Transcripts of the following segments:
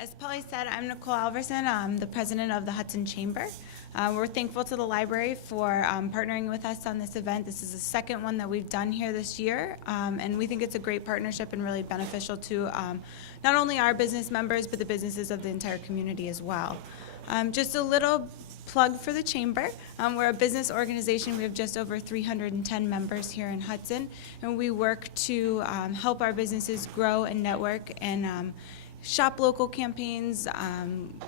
as Polly said, I'm Nicole Alverson. I'm the president of the Hudson Chamber. We're thankful to the library for partnering with us on this event. This is the second one that we've done here this year, and we think it's a great partnership and really beneficial to not only our business members, but the businesses of the entire community as well. Just a little plug for the Chamber. We're a business organization. We have just over 310 members here in Hudson, and we work to help our businesses grow and network and shop local campaigns,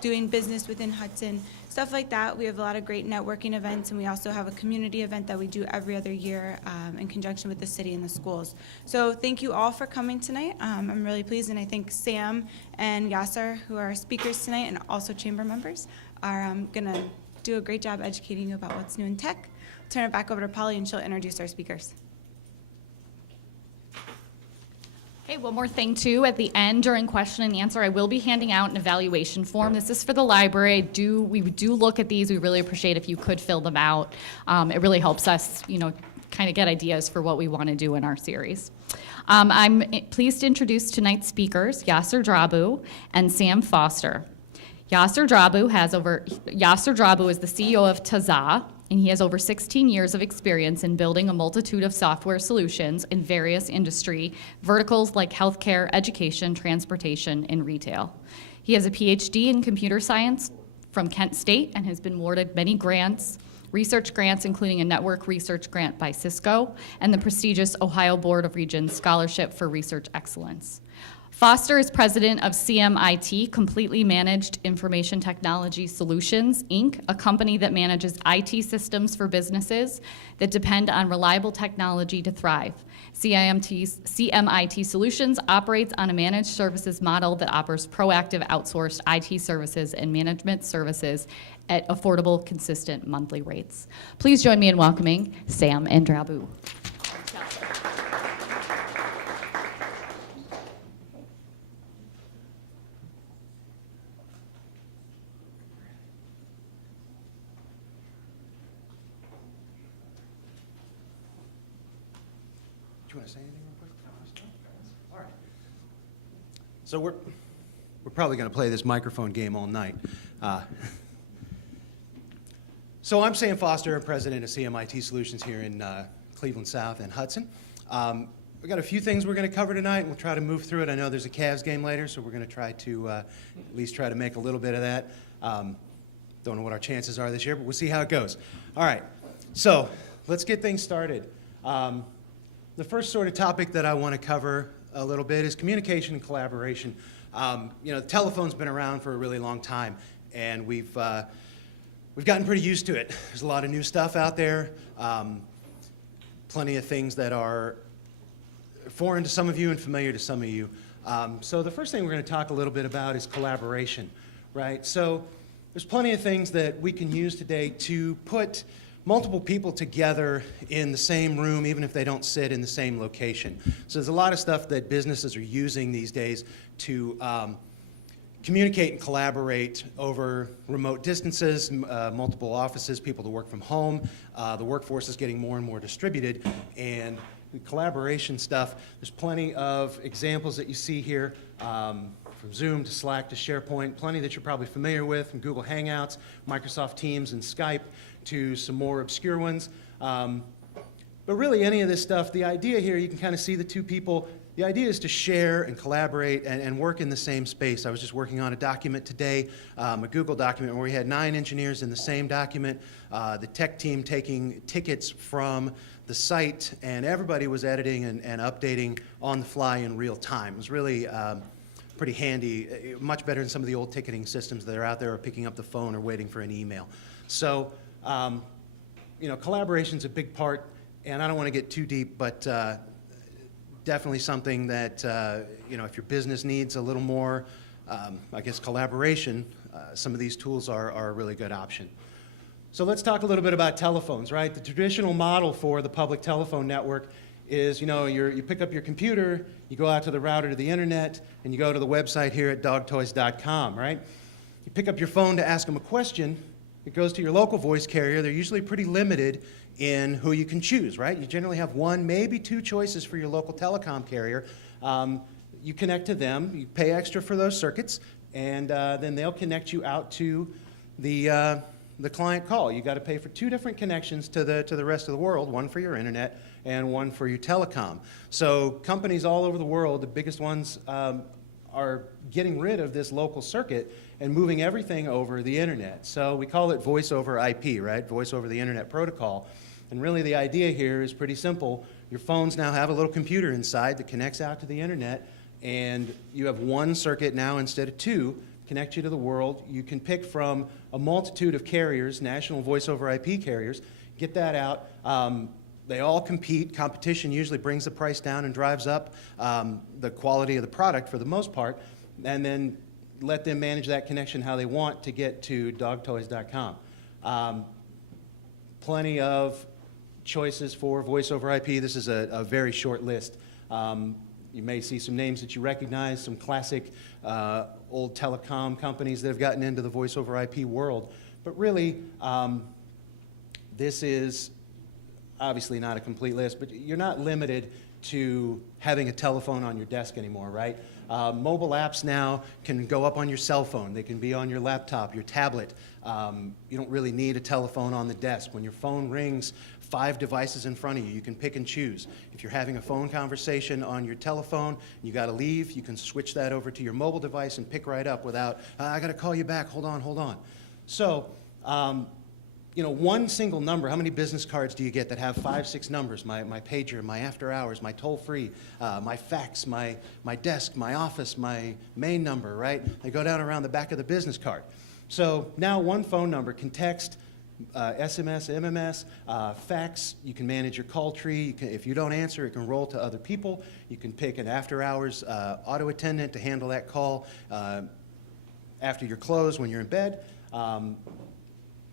doing business within Hudson, stuff like that. We have a lot of great networking events, and we also have a community event that we do every other year in conjunction with the city and the schools. So thank you all for coming tonight. I'm really pleased, and I think Sam and Yasser, who are our speakers tonight and also chamber members, are going to do a great job educating you about what's new in tech. I'll turn it back over to Polly, and she'll introduce our speakers. Okay, one more thing too, at the end during question and answer, I will be handing out an evaluation form. This is for the library. We do look at these. We really appreciate if you could fill them out. It really helps us, kind of get ideas for what we want to do in our series. I'm pleased to introduce tonight's speakers, Yasser Drabu and Sam Foster. Yasser Drabu is the CEO of Tazza, and he has over 16 years of experience in building a multitude of software solutions in various industry verticals like healthcare, education, transportation, and retail. He has a PhD in computer science from Kent State and has been awarded many grants, research grants, including a network research grant by Cisco and the prestigious Ohio Board of Regents Scholarship for Research Excellence. Foster is president of CMIT, Completely Managed Information Technology Solutions, Inc., a company that manages IT systems for businesses that depend on reliable technology to thrive. CMIT Solutions operates on a managed services model that offers proactive outsourced IT services and management services at affordable, consistent monthly rates. Please join me in welcoming Sam and Drabu. Do you want to say anything real quick? All right. So we're probably going to play this microphone game all night. So I'm Sam Foster, president of CMIT Solutions here in Cleveland South and Hudson. We've got a few things we're going to cover tonight, and we'll try to move through it. I know there's a Cavs game later, so we're going to try to at least try to make a little bit of that. Don't know what our chances are this year, but we'll see how it goes. All right. So let's get things started. The first sort of topic that I want to cover a little bit is communication and collaboration. The telephone's been around for a really long time, and we've gotten pretty used to it. There's a lot of new stuff out there, plenty of things that are foreign to some of you and familiar to some of you. So the first thing we're going to talk a little bit about is collaboration, right? So there's plenty of things that we can use today to put multiple people together in the same room, even if they don't sit in the same location. So there's a lot of stuff that businesses are using these days to communicate and collaborate over remote distances, multiple offices, people to work from home. The workforce is getting more and more distributed, and the collaboration stuff, there's plenty of examples that you see here, from Zoom to Slack to SharePoint, plenty that you're probably familiar with, from Google Hangouts, Microsoft Teams, and Skype, to some more obscure ones. But really any of this stuff, the idea here, you can kind of see the two people. The idea is to share and collaborate and work in the same space. I was just working on a document today, a Google document, where we had 9 engineers in the same document, the tech team taking tickets from the site, and everybody was editing and updating on the fly in real time. It was really pretty handy, much better than some of the old ticketing systems that are out there, or picking up the phone or waiting for an email. So, collaboration's a big part, and I don't want to get too deep, but definitely something that, if your business needs a little more, collaboration, some of these tools are a really good option. So let's talk a little bit about telephones, right? The traditional model for the public telephone network is, you pick up your computer, you go out to the router to the internet, and you go to the website here at dogtoys.com, right? You pick up your phone to ask them a question. It goes to your local voice carrier. They're usually pretty limited in who you can choose, right? You generally have 1, maybe 2 choices for your local telecom carrier. You connect to them, you pay extra for those circuits, and then they'll connect you out to the client call. You got to pay for 2 different connections to the rest of the world, one for your internet and one for your telecom. So companies all over the world, the biggest ones, are getting rid of this local circuit and moving everything over the internet. So we call it voice over IP, right? Voice over the internet protocol. And really the idea here is pretty simple. Your phones now have a little computer inside that connects out to the internet, and you have 1 circuit now instead of 2 connect you to the world. You can pick from a multitude of carriers, national voice over IP carriers, get that out. They all compete. Competition usually brings the price down and drives up the quality of the product for the most part, and then let them manage that connection how they want to get to dogtoys.com. Plenty of choices for voice over IP. This is a very short list. You may see some names that you recognize, some classic old telecom companies that have gotten into the voice over IP world. But really, this is obviously not a complete list, but you're not limited to having a telephone on your desk anymore, right? Mobile apps now can go up on your cell phone. They can be on your laptop, your tablet. You don't really need a telephone on the desk. When your phone rings, 5 devices in front of you, you can pick and choose. If you're having a phone conversation on your telephone, you got to leave, you can switch that over to your mobile device and pick right up without, I got to call you back, hold on. So, you know, 1 single number, how many business cards do you get that have 5, 6 numbers? My pager, my after hours, my toll free, my fax, my desk, my office, my main number, right? They go down around the back of the business card. So now 1 phone number can text, SMS, MMS, fax. You can manage your call tree. If you don't answer, it can roll to other people. You can pick an after hours auto attendant to handle that call after you're closed when you're in bed.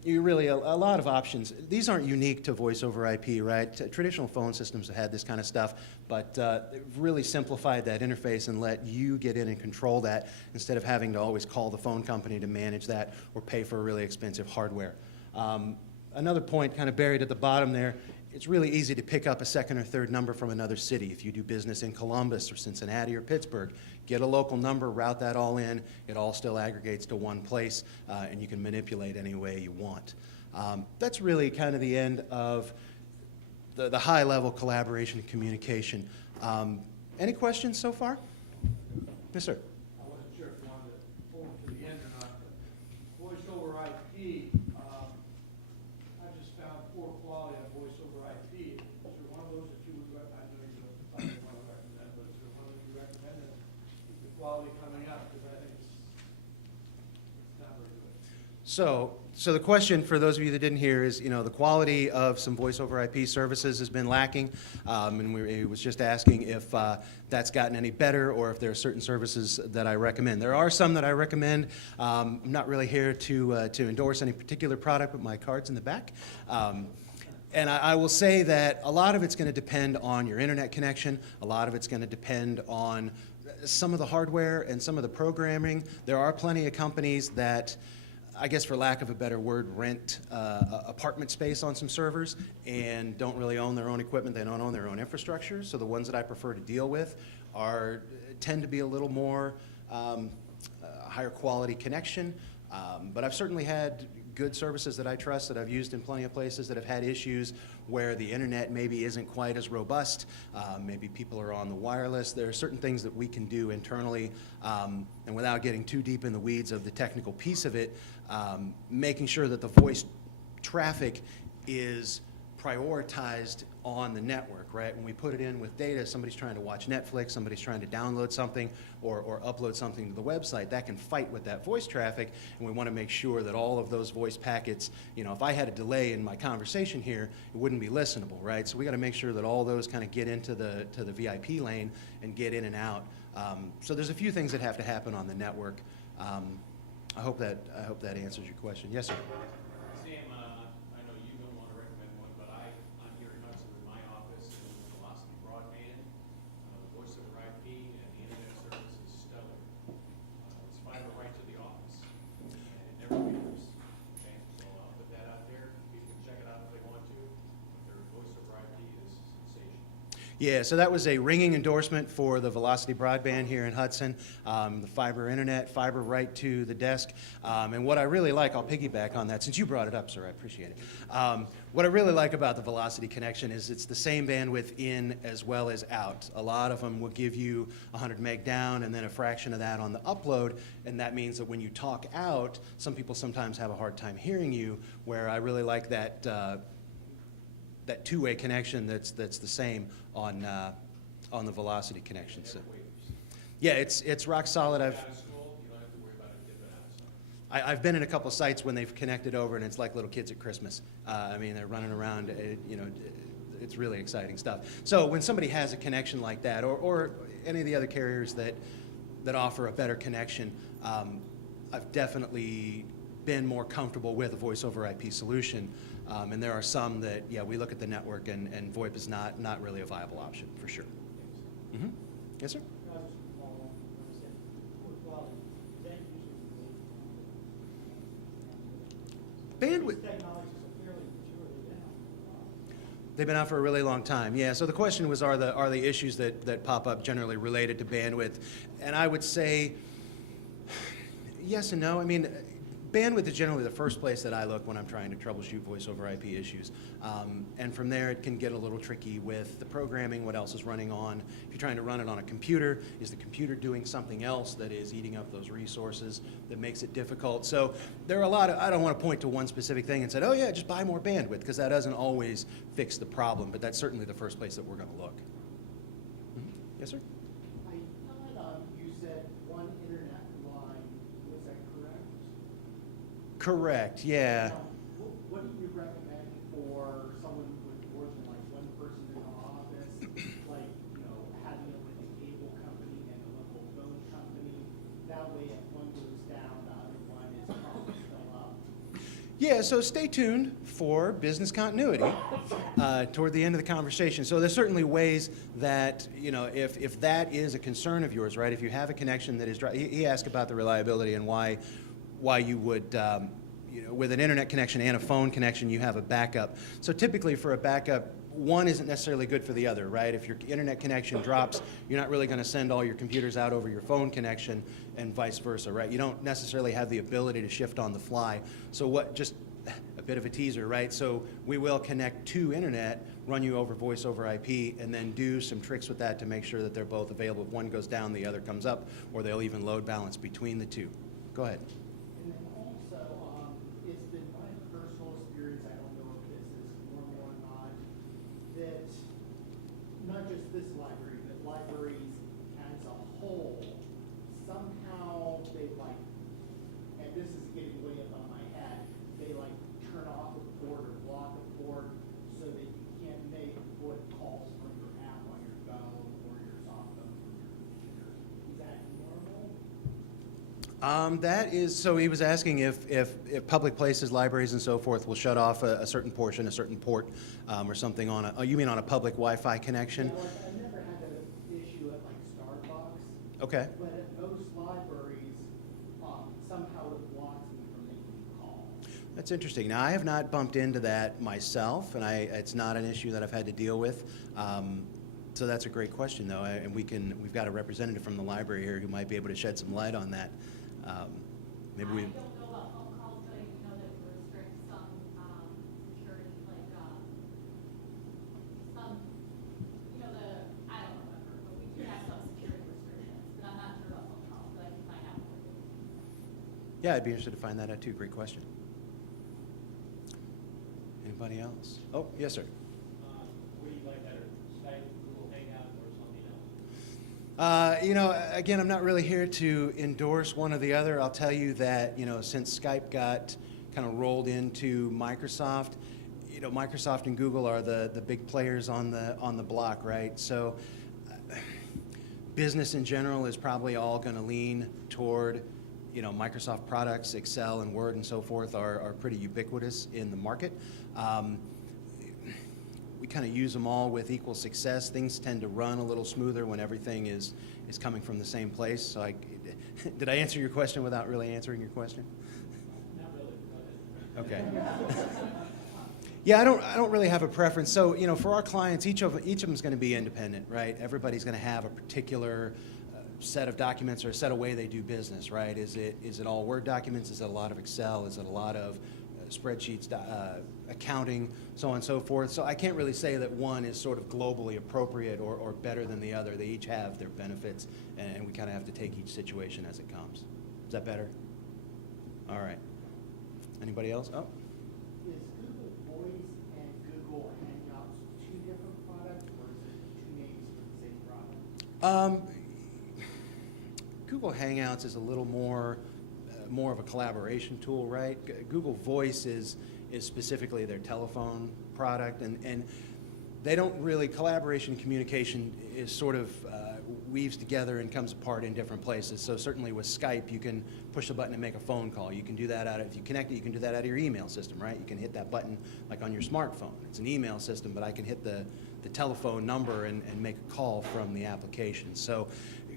You really, a lot of options. These aren't unique to voice over IP, right? Traditional phone systems have had this kind of stuff, but they've really simplified that interface and let you get in and control that instead of having to always call the phone company to manage that or pay for really expensive hardware. Another point kind of buried at the bottom there, it's really easy to pick up a 2nd or 3rd number from another city. If you do business in Columbus or Cincinnati or Pittsburgh, get a local number, route that all in. It all still aggregates to one place, and you can manipulate any way you want. That's really kind of the end of the high-level collaboration and communication. Any questions so far? Yes, sir. I wasn't sure if you wanted to hold it to the end or not, but voice over IP, I just found poor quality on voice over IP. Is there one of those that you would recommend? I know you don't want to recommend, but is there one that you recommend that keep the quality coming up? Because I think it's not very good. So the question for those of you that didn't hear is, you know, the quality of some voice over IP services has been lacking, and we was just asking if that's gotten any better or if there are certain services that I recommend. There are some that I recommend. I'm not really here to endorse any particular product, but my card's in the back. And I will say that a lot of it's going to depend on your internet connection. A lot of it's going to depend on some of the hardware and some of the programming. There are plenty of companies that, I guess for lack of a better word, rent apartment space on some servers and don't really own their own equipment. They don't own their own infrastructure. So the ones that I prefer to deal with tend to be a little more higher quality connection. But I've certainly had good services that I trust that I've used in plenty of places that have had issues where the internet maybe isn't quite as robust. Maybe people are on the wireless. There are certain things that we can do internally, and without getting too deep in the weeds of the technical piece of it, making sure that the voice traffic is prioritized on the network, right? When we put it in with data, somebody's trying to watch Netflix, somebody's trying to download something or upload something to the website, that can fight with that voice traffic, and we want to make sure that all of those voice packets, you know, if I had a delay in my conversation here, it wouldn't be listenable, right? So we got to make sure that all those kind of get into the VIP lane and get in and out. So there's a few things that have to happen on the network. I hope that answers your question. Yes, sir. Sam, I know you don't want to recommend one, but I'm here in Hudson in my office, and Velocity Broadband, the voice over IP, and the internet service is stellar. It's fiber right to the office, and it never fails. Okay, so I'll put that out there. People can check it out if they want to. But their voice over IP is sensational. Yeah, so that was a ringing endorsement for the Velocity Broadband here in Hudson, the fiber internet, fiber right to the desk. And what I really like, I'll piggyback on that, since you brought it up, sir, I appreciate it. What I really like about the Velocity connection is it's the same bandwidth in as well as out. A lot of them will give you 100 meg down and then a fraction of that on the upload, and that means that when you talk out, some people sometimes have a hard time hearing you, where I really like that that two-way connection that's the same on the Velocity connection. So, yeah, it's rock solid. I've been in a couple sites when they've connected over, and it's like little kids at Christmas. I mean, they're running around. It's really exciting stuff. So when somebody has a connection like that, or any of the other carriers that offer a better connection, I've definitely been more comfortable with a voice over IP solution. And there are some that, yeah, we look at the network and VoIP is not really a viable option, for sure. Mm-hmm. Yes, sir? Bandwidth. They've been out for a really long time. Yeah, so the question was, are the issues that pop up generally related to bandwidth? And I would say yes and no. I mean, bandwidth is generally the first place that I look when I'm trying to troubleshoot voice over IP issues. And from there, it can get a little tricky with the programming, what else is running on. If you're trying to run it on a computer, is the computer doing something else that is eating up those resources that makes it difficult? So there are a lot of, I don't want to point to one specific thing and say, oh yeah, just buy more bandwidth, because that doesn't always fix the problem, but that's certainly the first place that we're going to look. Mm-hmm. Yes, sir? I thought you said one internet line, was that correct? Correct, yeah. What do you recommend for someone with more than like one person in the office, like, having it with a cable company and a local phone company? That way, if one goes down, the other one is probably still up. Yeah, so stay tuned for business continuity toward the end of the conversation. So there's certainly ways that, if that is a concern of yours, right? If you have a connection that is he asked about the reliability and why you would, with an internet connection and a phone connection, you have a backup. So typically for a backup, one isn't necessarily good for the other, right? If your internet connection drops, you're not really going to send all your computers out over your phone connection and vice versa, right? You don't necessarily have the ability to shift on the fly. So just a bit of a teaser, right? So we will connect to internet, run you over voice over IP, and then do some tricks with that to make sure that they're both available. If one goes down, the other comes up, or they'll even load balance between the two. Go ahead. And then also, it's been my personal experience, I don't know if this is normal or not, that not just this library, but libraries as a whole, somehow they and this is getting way up on my head, they turn off a port or block a port so that you can't make VoIP calls from your app on your phone or your soft phone from your computer. Is that normal? That is, so he was asking if public places, libraries and so forth will shut off a certain portion, a certain port, or something on you mean on a public Wi-Fi connection? Yeah, I've never had an issue at Starbucks. Okay. But at most libraries, somehow it blocks me from making calls. That's interesting. Now, I have not bumped into that myself, and it's not an issue that I've had to deal with. So that's a great question, though, and we've got a representative from the library here who might be able to shed some light on that. Maybe we. I don't know about phone calls, but I do know that we restrict some security, I don't remember, but we do have some security restrictions, but I'm not sure about phone calls, but I can find out for you. Yeah, I'd be interested to find that out too. Great question. Anybody else? Oh, yes, sir. What do you like better, Skype, Google Hangout, or something else? Again, I'm not really here to endorse one or the other. I'll tell you that, since Skype got kind of rolled into Microsoft, Microsoft and Google are the big players on the block, right? So business in general is probably all going to lean toward, Microsoft products, Excel and Word and so forth are pretty ubiquitous in the market. We kind of use them all with equal success. Things tend to run a little smoother when everything is coming from the same place. So did I answer your question without really answering your question? Not really. Okay. Yeah, I don't really have a preference. So, you know, for our clients, each of them is going to be independent, right? Everybody's going to have a particular set of documents or a set of way they do business, right? Is it all Word documents? Is it a lot of Excel? Is it a lot of spreadsheets, accounting, so on and so forth? So I can't really say that one is sort of globally appropriate or better than the other. They each have their benefits, and we kind of have to take each situation as it comes. Is that better? All right. Anybody else? Oh. Is Google Voice and Google Hangouts two different products, or is it two names for the same product? Google Hangouts is a little more of a collaboration tool, right? Google Voice is specifically their telephone product, and they don't really, collaboration and communication is sort of weaves together and comes apart in different places. So certainly with Skype, you can push the button and make a phone call. You can do that if you connect it, you can do that out of your email system, right? You can hit that button like on your smartphone. It's an email system, but I can hit the telephone number and make a call from the application. So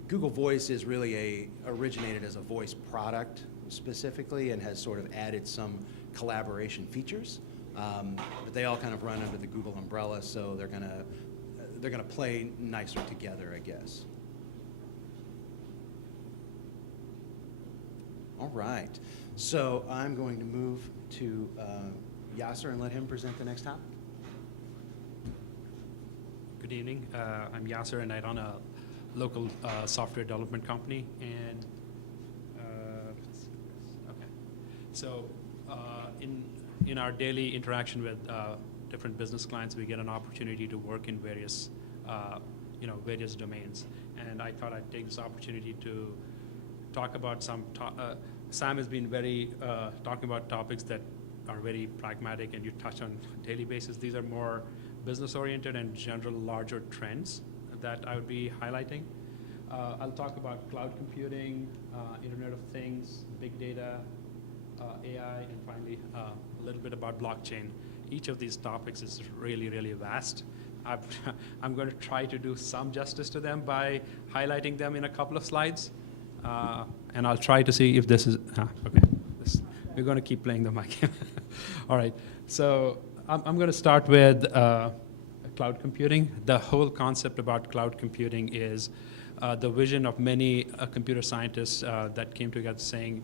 Google Voice is really originated as a voice product specifically and has sort of added some collaboration features. But they all kind of run under the Google umbrella, so they're gonna play nicer together, I guess. All right, so I'm going to move to Yasser and let him present the next topic. Good evening. I'm Yasser, and I run a local software development company. And let's see this. Okay, so in our daily interaction with different business clients, we get an opportunity to work in various various domains. And I thought I'd take this opportunity to talk about some. Sam has been very talking about topics that are very pragmatic and you touch on a daily basis. These are more business-oriented and general larger trends that I would be highlighting. I'll talk about cloud computing, Internet of Things, big data, AI, and finally a little bit about blockchain. Each of these topics is really, really vast. I'm going to try to do some justice to them by highlighting them in a couple of slides. And I'll try to see if this is, okay. We're going to keep playing the mic. All right, so I'm going to start with cloud computing. The whole concept about cloud computing is the vision of many computer scientists that came together saying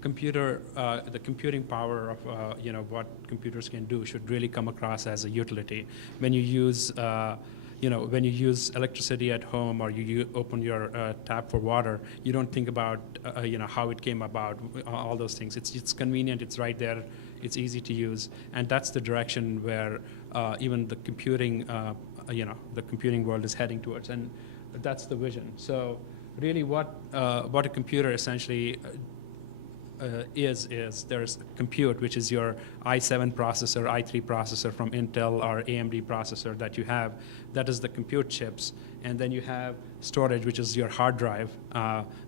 the computing power of what computers can do should really come across as a utility. When you use when you use electricity at home or you open your tap for water, you don't think about how it came about, all those things. It's convenient, it's right there, it's easy to use, and that's the direction where even the computing the computing world is heading towards, and that's the vision. So really, what a computer essentially is there's compute, which is your i7 processor, i3 processor from Intel or AMD processor that you have. That is the compute chips. And then you have storage, which is your hard drive,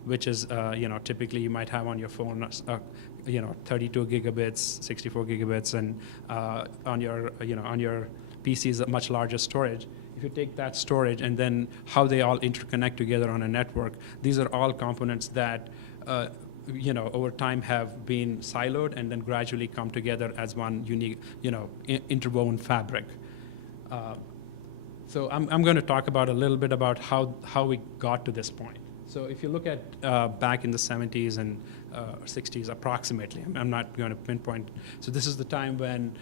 which is, typically you might have on your phone, 32 gigabits, 64 gigabits, and on your PC is a much larger storage. If you take that storage and then how they all interconnect together on a network, these are all components that over time have been siloed and then gradually come together as one unique, Interbone Fabric. So I'm going to talk about a little bit about how we got to this point. So if you look at back in the 70s and 60s approximately, I'm not going to pinpoint. So this is the time when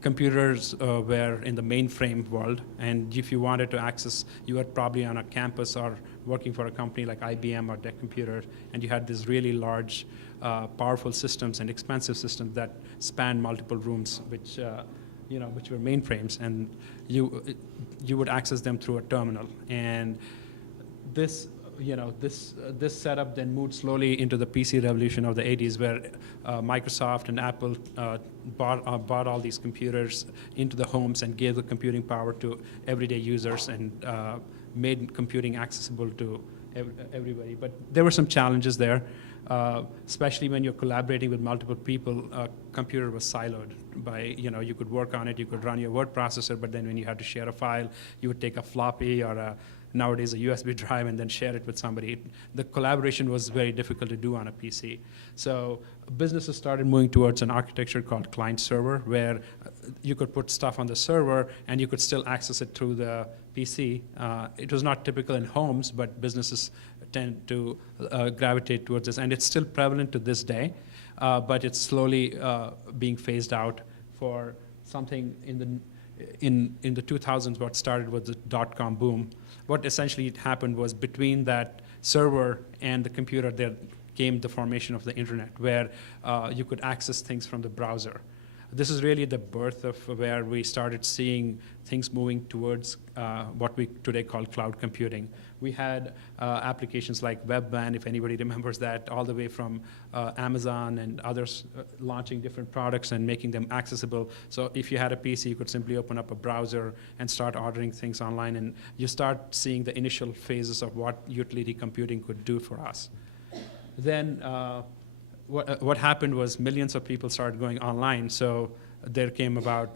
computers were in the mainframe world, and if you wanted to access, you were probably on a campus or working for a company like IBM or Dell Computer, and you had these really large, powerful systems and expensive systems that spanned multiple rooms, which were mainframes, and you would access them through a terminal. And this setup then moved slowly into the PC revolution of the 80s, where Microsoft and Apple bought all these computers into the homes and gave the computing power to everyday users and made computing accessible to everybody. But there were some challenges there, especially when you're collaborating with multiple people. Computer was siloed by, you could work on it, you could run your word processor, but then when you had to share a file, you would take a floppy or nowadays a USB drive and then share it with somebody. The collaboration was very difficult to do on a PC. So businesses started moving towards an architecture called ClientServer, where you could put stuff on the server and you could still access it through the PC. It was not typical in homes, but businesses tend to gravitate towards this, and it's still prevalent to this day, but it's slowly being phased out for something in the 2000s. What started was the dot-com boom. What essentially happened was between that server and the computer, there came the formation of the internet, where you could access things from the browser. This is really the birth of where we started seeing things moving towards what we today call cloud computing. We had applications like WebBand, if anybody remembers that, all the way from Amazon and others launching different products and making them accessible. So if you had a PC, you could simply open up a browser and start ordering things online, and you start seeing the initial phases of what utility computing could do for us. Then what happened was millions of people started going online, so there came about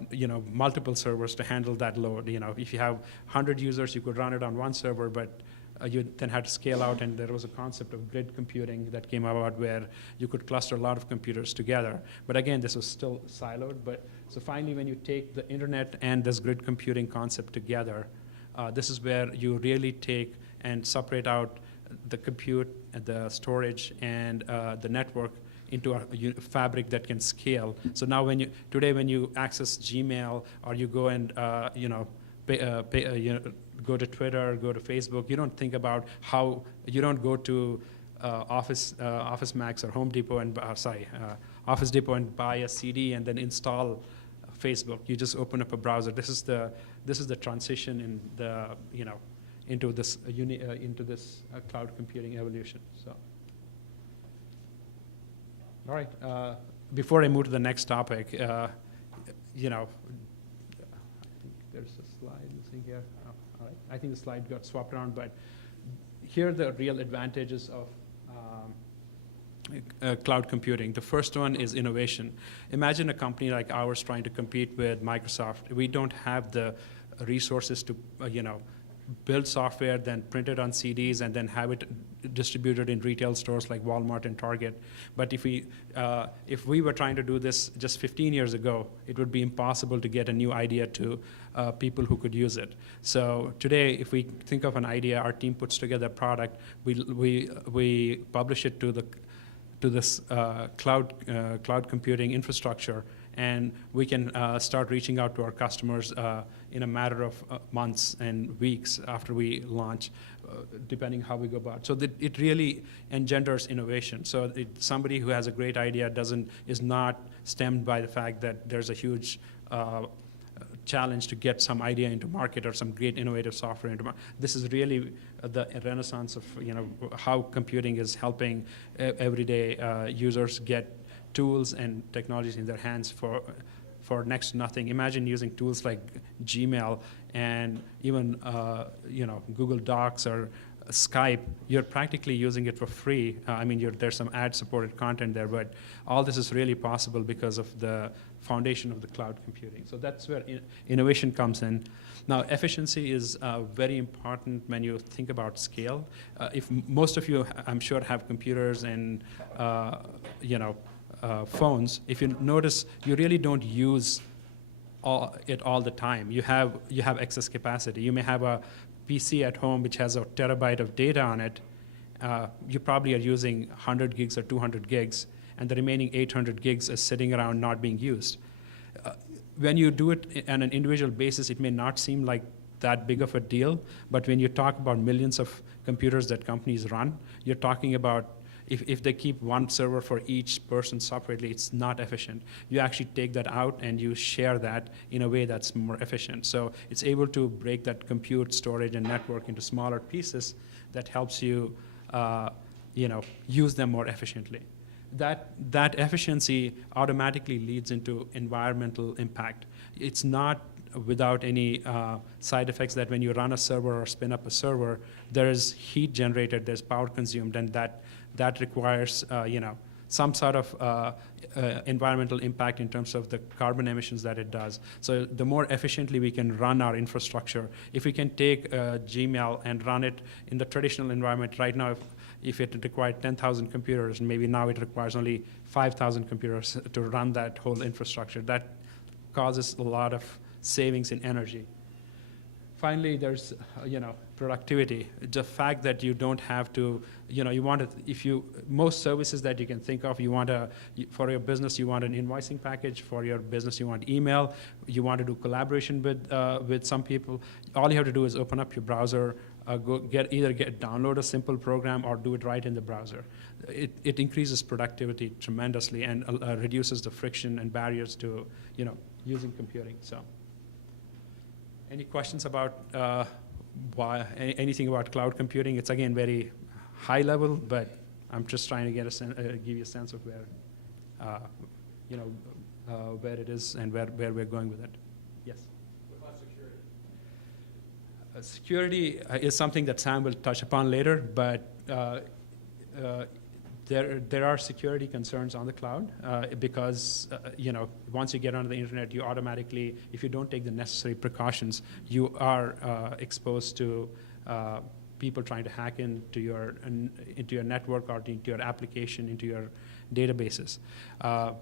multiple servers to handle that load. If you have 100 users, you could run it on one server, but you then had to scale out, and there was a concept of grid computing that came about where you could cluster a lot of computers together. But again, this was still siloed. So finally, when you take the internet and this grid computing concept together, this is where you really take and separate out the compute, the storage, and the network into a fabric that can scale. So now today when you access Gmail, or you go and go to Twitter, go to Facebook, you don't think about you don't go to Office Max or Home Depot Office Depot and buy a CD and then install Facebook. You just open up a browser. This is the transition in the into this cloud computing evolution. So, all right. Before I move to the next topic, I think there's a slide missing here. Oh, all right. I think the slide got swapped around, but here are the real advantages of cloud computing. The first one is innovation. Imagine a company like ours trying to compete with Microsoft. We don't have the resources to, build software, then print it on CDs, and then have it distributed in retail stores like Walmart and Target. But if we were trying to do this just 15 years ago, it would be impossible to get a new idea to people who could use it. So today, if we think of an idea, our team puts together a product, we publish it to this cloud computing infrastructure, and we can start reaching out to our customers in a matter of months and weeks after we launch, depending how we go about. So that it really engenders innovation. So somebody who has a great idea is not stemmed by the fact that there's a huge challenge to get some idea into market or some great innovative software into market. This is really the renaissance of how computing is helping everyday users get tools and technologies in their hands for next to nothing. Imagine using tools like Gmail and even Google Docs or Skype. You're practically using it for free. There's some ad-supported content there, but all this is really possible because of the foundation of the cloud computing. So that's where innovation comes in. Now, efficiency is very important when you think about scale. If most of you, I'm sure, have computers and phones, if you notice, you really don't use it all the time. You have excess capacity. You may have a PC at home which has a terabyte of data on it. You probably are using 100 gigs or 200 gigs, and the remaining 800 gigs is sitting around not being used. When you do it on an individual basis, it may not seem like that big of a deal, but when you talk about millions of computers that companies run, you're talking about if they keep one server for each person separately, it's not efficient. You actually take that out and you share that in a way that's more efficient. So it's able to break that compute, storage, and network into smaller pieces that helps you, use them more efficiently. That efficiency automatically leads into environmental impact. It's not without any side effects that when you run a server or spin up a server, there is heat generated, there's power consumed, and that requires some sort of environmental impact in terms of the carbon emissions that it does. So the more efficiently we can run our infrastructure, if we can take Gmail and run it in the traditional environment right now, if it required 10,000 computers, maybe now it requires only 5,000 computers to run that whole infrastructure. That causes a lot of savings in energy. Finally, there's, productivity. The fact that you don't have to, you want to, most services that you can think of, for your business, you want an invoicing package. For your business, you want email. You want to do collaboration with some people. All you have to do is open up your browser, download a simple program or do it right in the browser. It increases productivity tremendously and reduces the friction and barriers to, using computing, so. Any questions about anything about cloud computing? It's again very high level, but I'm just trying to give you a sense of where, where it is and where we're going with it. Yes. What about security? Security is something that Sam will touch upon later, but there are security concerns on the cloud because once you get onto the internet, you automatically, if you don't take the necessary precautions, you are exposed to people trying to hack into your network or into your application, into your databases. I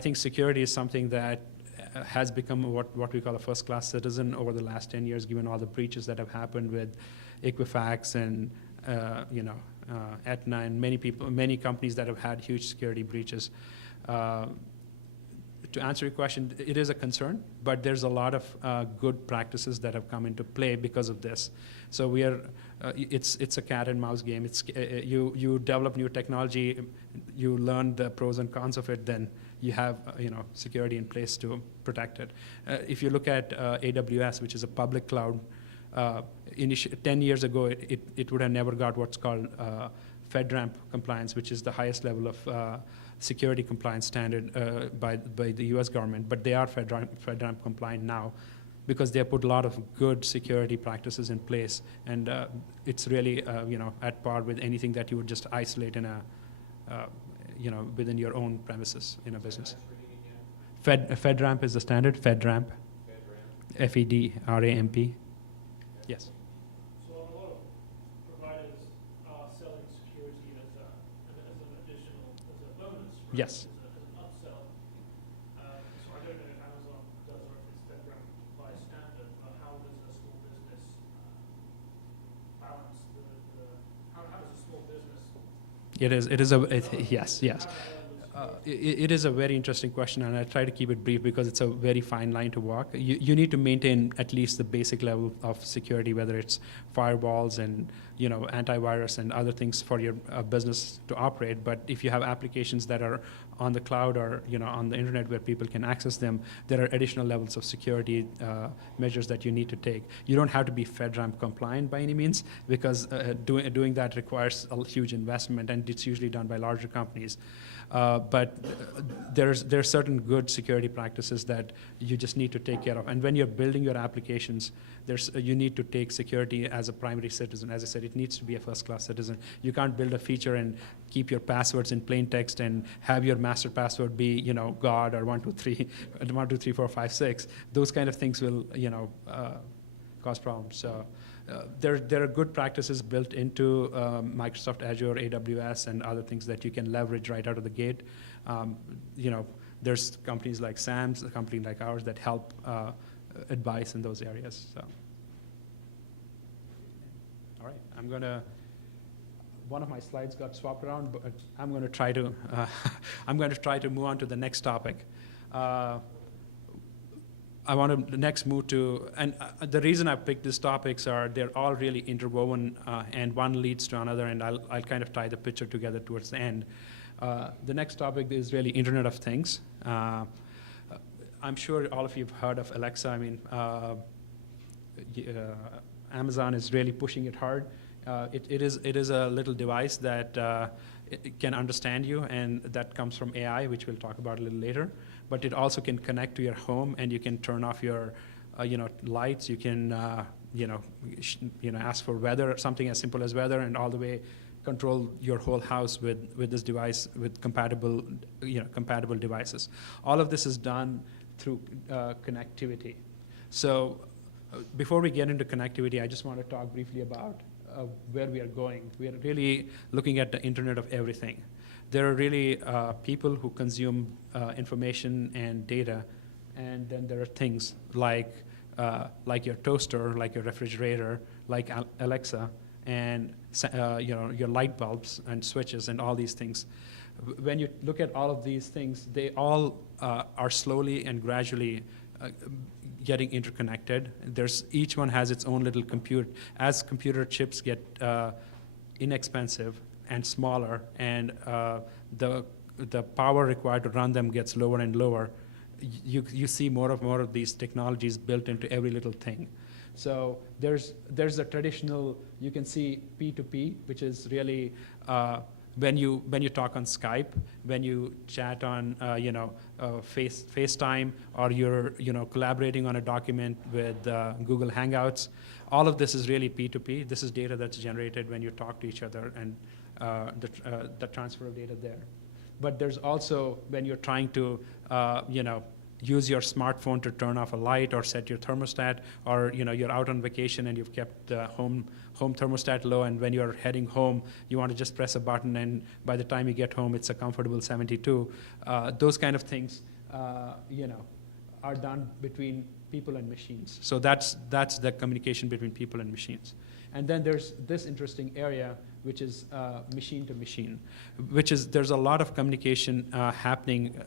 think security is something that has become what we call a first-class citizen over the last 10 years, given all the breaches that have happened with Equifax and Aetna and many companies that have had huge security breaches. To answer your question, it is a concern, but there's a lot of good practices that have come into play because of this. So it's a cat and mouse game. You develop new technology, you learn the pros and cons of it, then you have security in place to protect it. If you look at AWS, which is a public cloud, 10 years ago, it would have never got what's called FedRAMP compliance, which is the highest level of security compliance standard by the US government, but they are FedRAMP compliant now because they have put a lot of good security practices in place, and it's really at par with anything that you would just isolate in a within your own premises in a business. FedRAMP is the standard. FedRAMP. FedRAMP. Yes. So a lot of providers are selling security as an additional, as a bonus, right? Yes. As an upsell. So I don't know if Amazon does or if it's FedRAMP by standard, but how does a small business balance how does a small business? Yes. It is a very interesting question, and I try to keep it brief because it's a very fine line to walk. You need to maintain at least the basic level of security, whether it's firewalls and antivirus and other things for your business to operate. But if you have applications that are on the cloud or on the internet where people can access them, there are additional levels of security measures that you need to take. You don't have to be FedRAMP compliant by any means because doing that requires a huge investment, and it's usually done by larger companies. But there are certain good security practices that you just need to take care of. And when you're building your applications, you need to take security as a primary citizen. As I said, it needs to be a first-class citizen. You can't build a feature and keep your passwords in plain text and have your master password be, God or 123, 4, 5, 6. Those kind of things will, cause problems. So. There are good practices built into Microsoft Azure, AWS, and other things that you can leverage right out of the gate. There's companies like SAM's, a company like ours, that help advise in those areas. So, all right, one of my slides got swapped around, but I'm going to try to move on to the next topic. I want to next move to, and the reason I picked these topics are they're all really interwoven, and one leads to another, and I'll kind of tie the picture together towards the end. The next topic is really Internet of Things. I'm sure all of you have heard of Alexa. I mean, Amazon is really pushing it hard. It is a little device that it can understand you, and that comes from AI, which we'll talk about a little later. But it also can connect to your home, and you can turn off your, lights. You can, ask for weather, something as simple as weather, and all the way control your whole house with this device with compatible devices. All of this is done through connectivity. So before we get into connectivity, I just want to talk briefly about where we are going. We are really looking at the Internet of Everything. There are really people who consume information and data, and then there are things like your toaster, like your refrigerator, like Alexa, and your light bulbs and switches and all these things. When you look at all of these things, they all are slowly and gradually getting interconnected. Each one has its own little compute. As computer chips get inexpensive and smaller, and the power required to run them gets lower and lower, you see more of these technologies built into every little thing. So there's a traditional, you can see P2P, which is really when you talk on Skype, when you chat on FaceTime, or you're collaborating on a document with Google Hangouts. All of this is really P2P. This is data that's generated when you talk to each other, and the transfer of data there. But there's also when you're trying to use your smartphone to turn off a light or set your thermostat, or you're out on vacation and you've kept the home thermostat low, and when you're heading home, you want to just press a button, and by the time you get home, it's a comfortable 72. Those kind of things, are done between people and machines. So that's the communication between people and machines. And then there's this interesting area, which is machine to machine, there's a lot of communication happening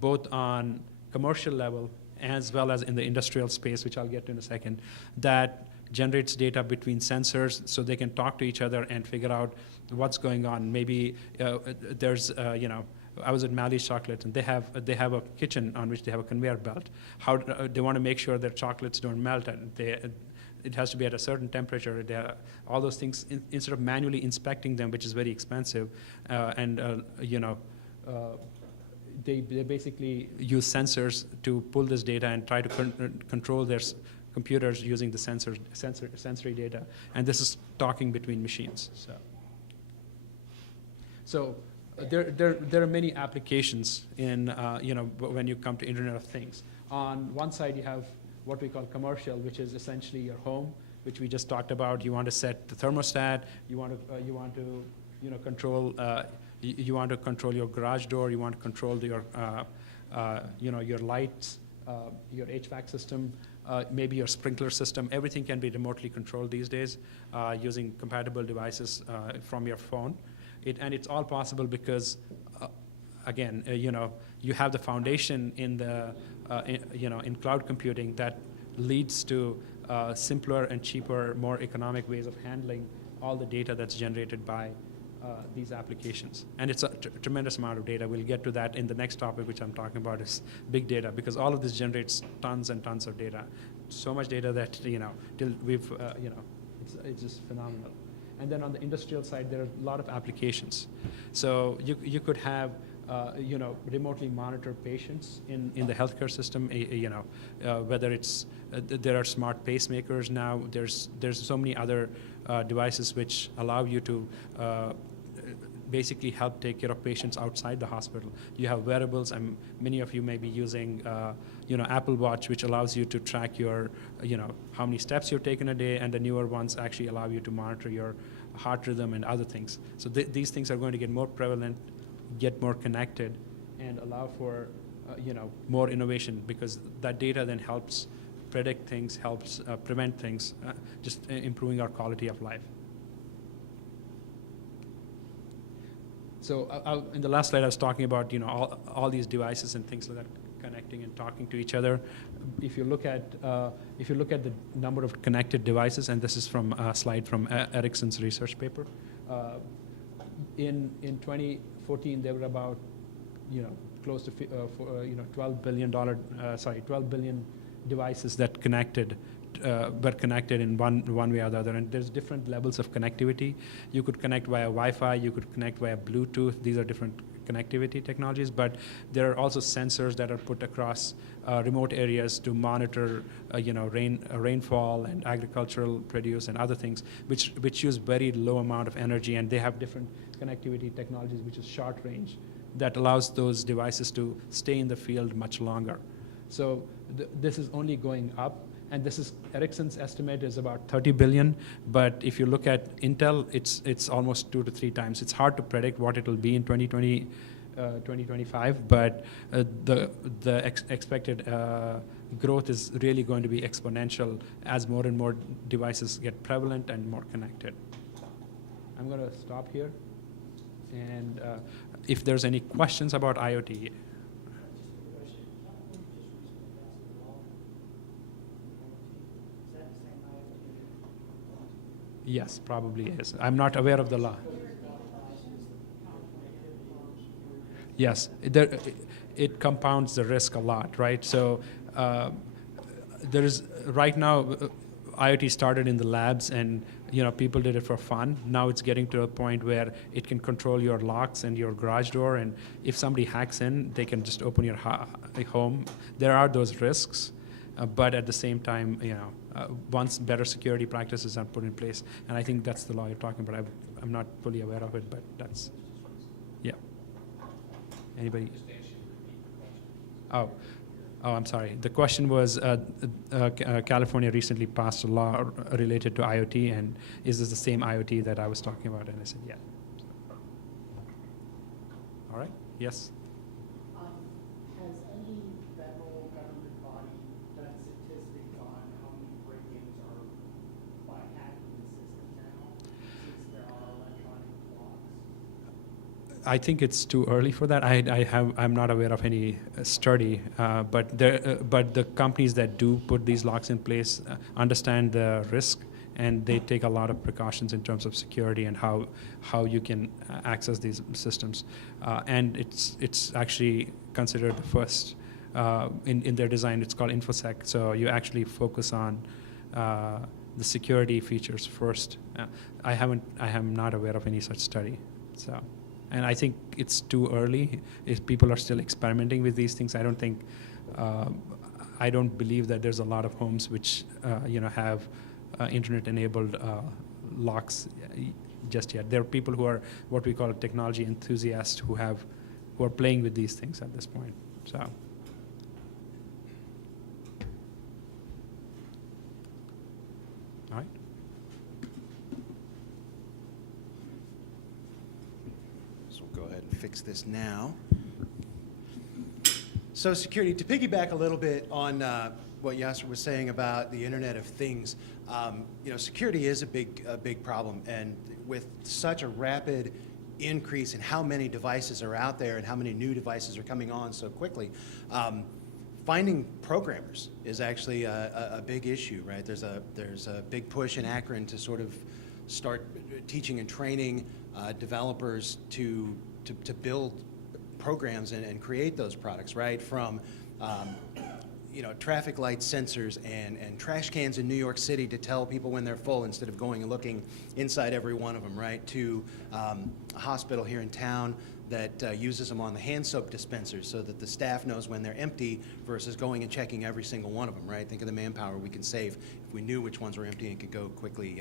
both on commercial level as well as in the industrial space, which I'll get to in a second, that generates data between sensors so they can talk to each other and figure out what's going on. Maybe there's, I was at Mally's Chocolate, and they have a kitchen on which they have a conveyor belt. How they want to make sure their chocolates don't melt, and it has to be at a certain temperature. All those things, instead of manually inspecting them, which is very expensive, they basically use sensors to pull this data and try to control their computers using the sensory data. And this is talking between machines. So there are many applications in when you come to Internet of Things. On one side, you have what we call commercial, which is essentially your home, which we just talked about. You want to set the thermostat. You want to control. You want to control your garage door. You want to control your your lights, your HVAC system, maybe your sprinkler system. Everything can be remotely controlled these days using compatible devices from your phone. And it's all possible because, again, you have the foundation in the in cloud computing that leads to simpler and cheaper, more economic ways of handling all the data that's generated by these applications. And it's a tremendous amount of data. We'll get to that in the next topic, which I'm talking about, is big data, because all of this generates tons and tons of data. So much data that, till we've, it's just phenomenal. And then on the industrial side, there are a lot of applications. So you could have, remotely monitor patients in the healthcare system, whether it's, there are smart pacemakers now, there's so many other devices which allow you to basically help take care of patients outside the hospital. You have wearables, and many of you may be using, Apple Watch, which allows you to track your, how many steps you're taking a day, and the newer ones actually allow you to monitor your heart rhythm and other things. So these things are going to get more prevalent, get more connected, and allow for, more innovation, because that data then helps predict things, helps prevent things, just improving our quality of life. So in the last slide, I was talking about all these devices and things like that connecting and talking to each other. If you look at the number of connected devices, and this is from a slide from Ericsson's research paper, in 2014 there were about close to 12 billion devices that were connected in one way or the other. And there's different levels of connectivity. You could connect via Wi-Fi, you could connect via Bluetooth. These are different connectivity technologies, but there are also sensors that are put across remote areas to monitor rainfall and agricultural produce and other things, which use very low amount of energy, and they have different connectivity technologies, which is short range, that allows those devices to stay in the field much longer. So this is only going up, and this is Ericsson's estimate is about 30 billion, but if you look at Intel, it's almost 2 to 3 times. It's hard to predict what it will be in 2025, but the expected growth is really going to be exponential as more and more devices get prevalent and more connected. I'm going to stop here, and if there's any questions about IoT. Yes, probably is. I'm not aware of the law. Yes, it compounds the risk a lot, right? So there's right now, IoT started in the labs, and people did it for fun. Now it's getting to a point where it can control your locks and your garage door, and if somebody hacks in, they can just open your home. There are those risks, but at the same time, once better security practices are put in place, and I think that's the law you're talking about. I'm not fully aware of it, but that's, yeah. Anybody? Oh, I'm sorry. The question was, California recently passed a law related to IoT, and is this the same IoT that I was talking about? And I said, yeah. All right, yes? Has any federal government body done statistics on how many break-ins are by hacking the system now, since there are electronic locks? I think it's too early for that. I'm not aware of any study, but the companies that do put these locks in place understand the risk, and they take a lot of precautions in terms of security and how you can access these systems. And it's actually considered the first in their design. It's called InfoSec. So you actually focus on the security features first. I am not aware of any such study. So. And I think it's too early. If people are still experimenting with these things, I don't believe that there's a lot of homes which have internet-enabled locks just yet. There are people who are what we call technology enthusiasts who are playing with these things at this point. So. All right. Go ahead and fix this now. So security, to piggyback a little bit on what Yasser was saying about the Internet of Things, security is a big problem, and with such a rapid increase in how many devices are out there and how many new devices are coming on so quickly, finding programmers is actually a big issue, right? There's a big push in Akron to sort of start teaching and training developers to build programs and create those products, right? From traffic light sensors and trash cans in New York City to tell people when they're full instead of going and looking inside every one of them, right? To a hospital here in town that uses them on the hand soap dispensers so that the staff knows when they're empty versus going and checking every single one of them, right? Think of the manpower we can save if we knew which ones were empty and could go quickly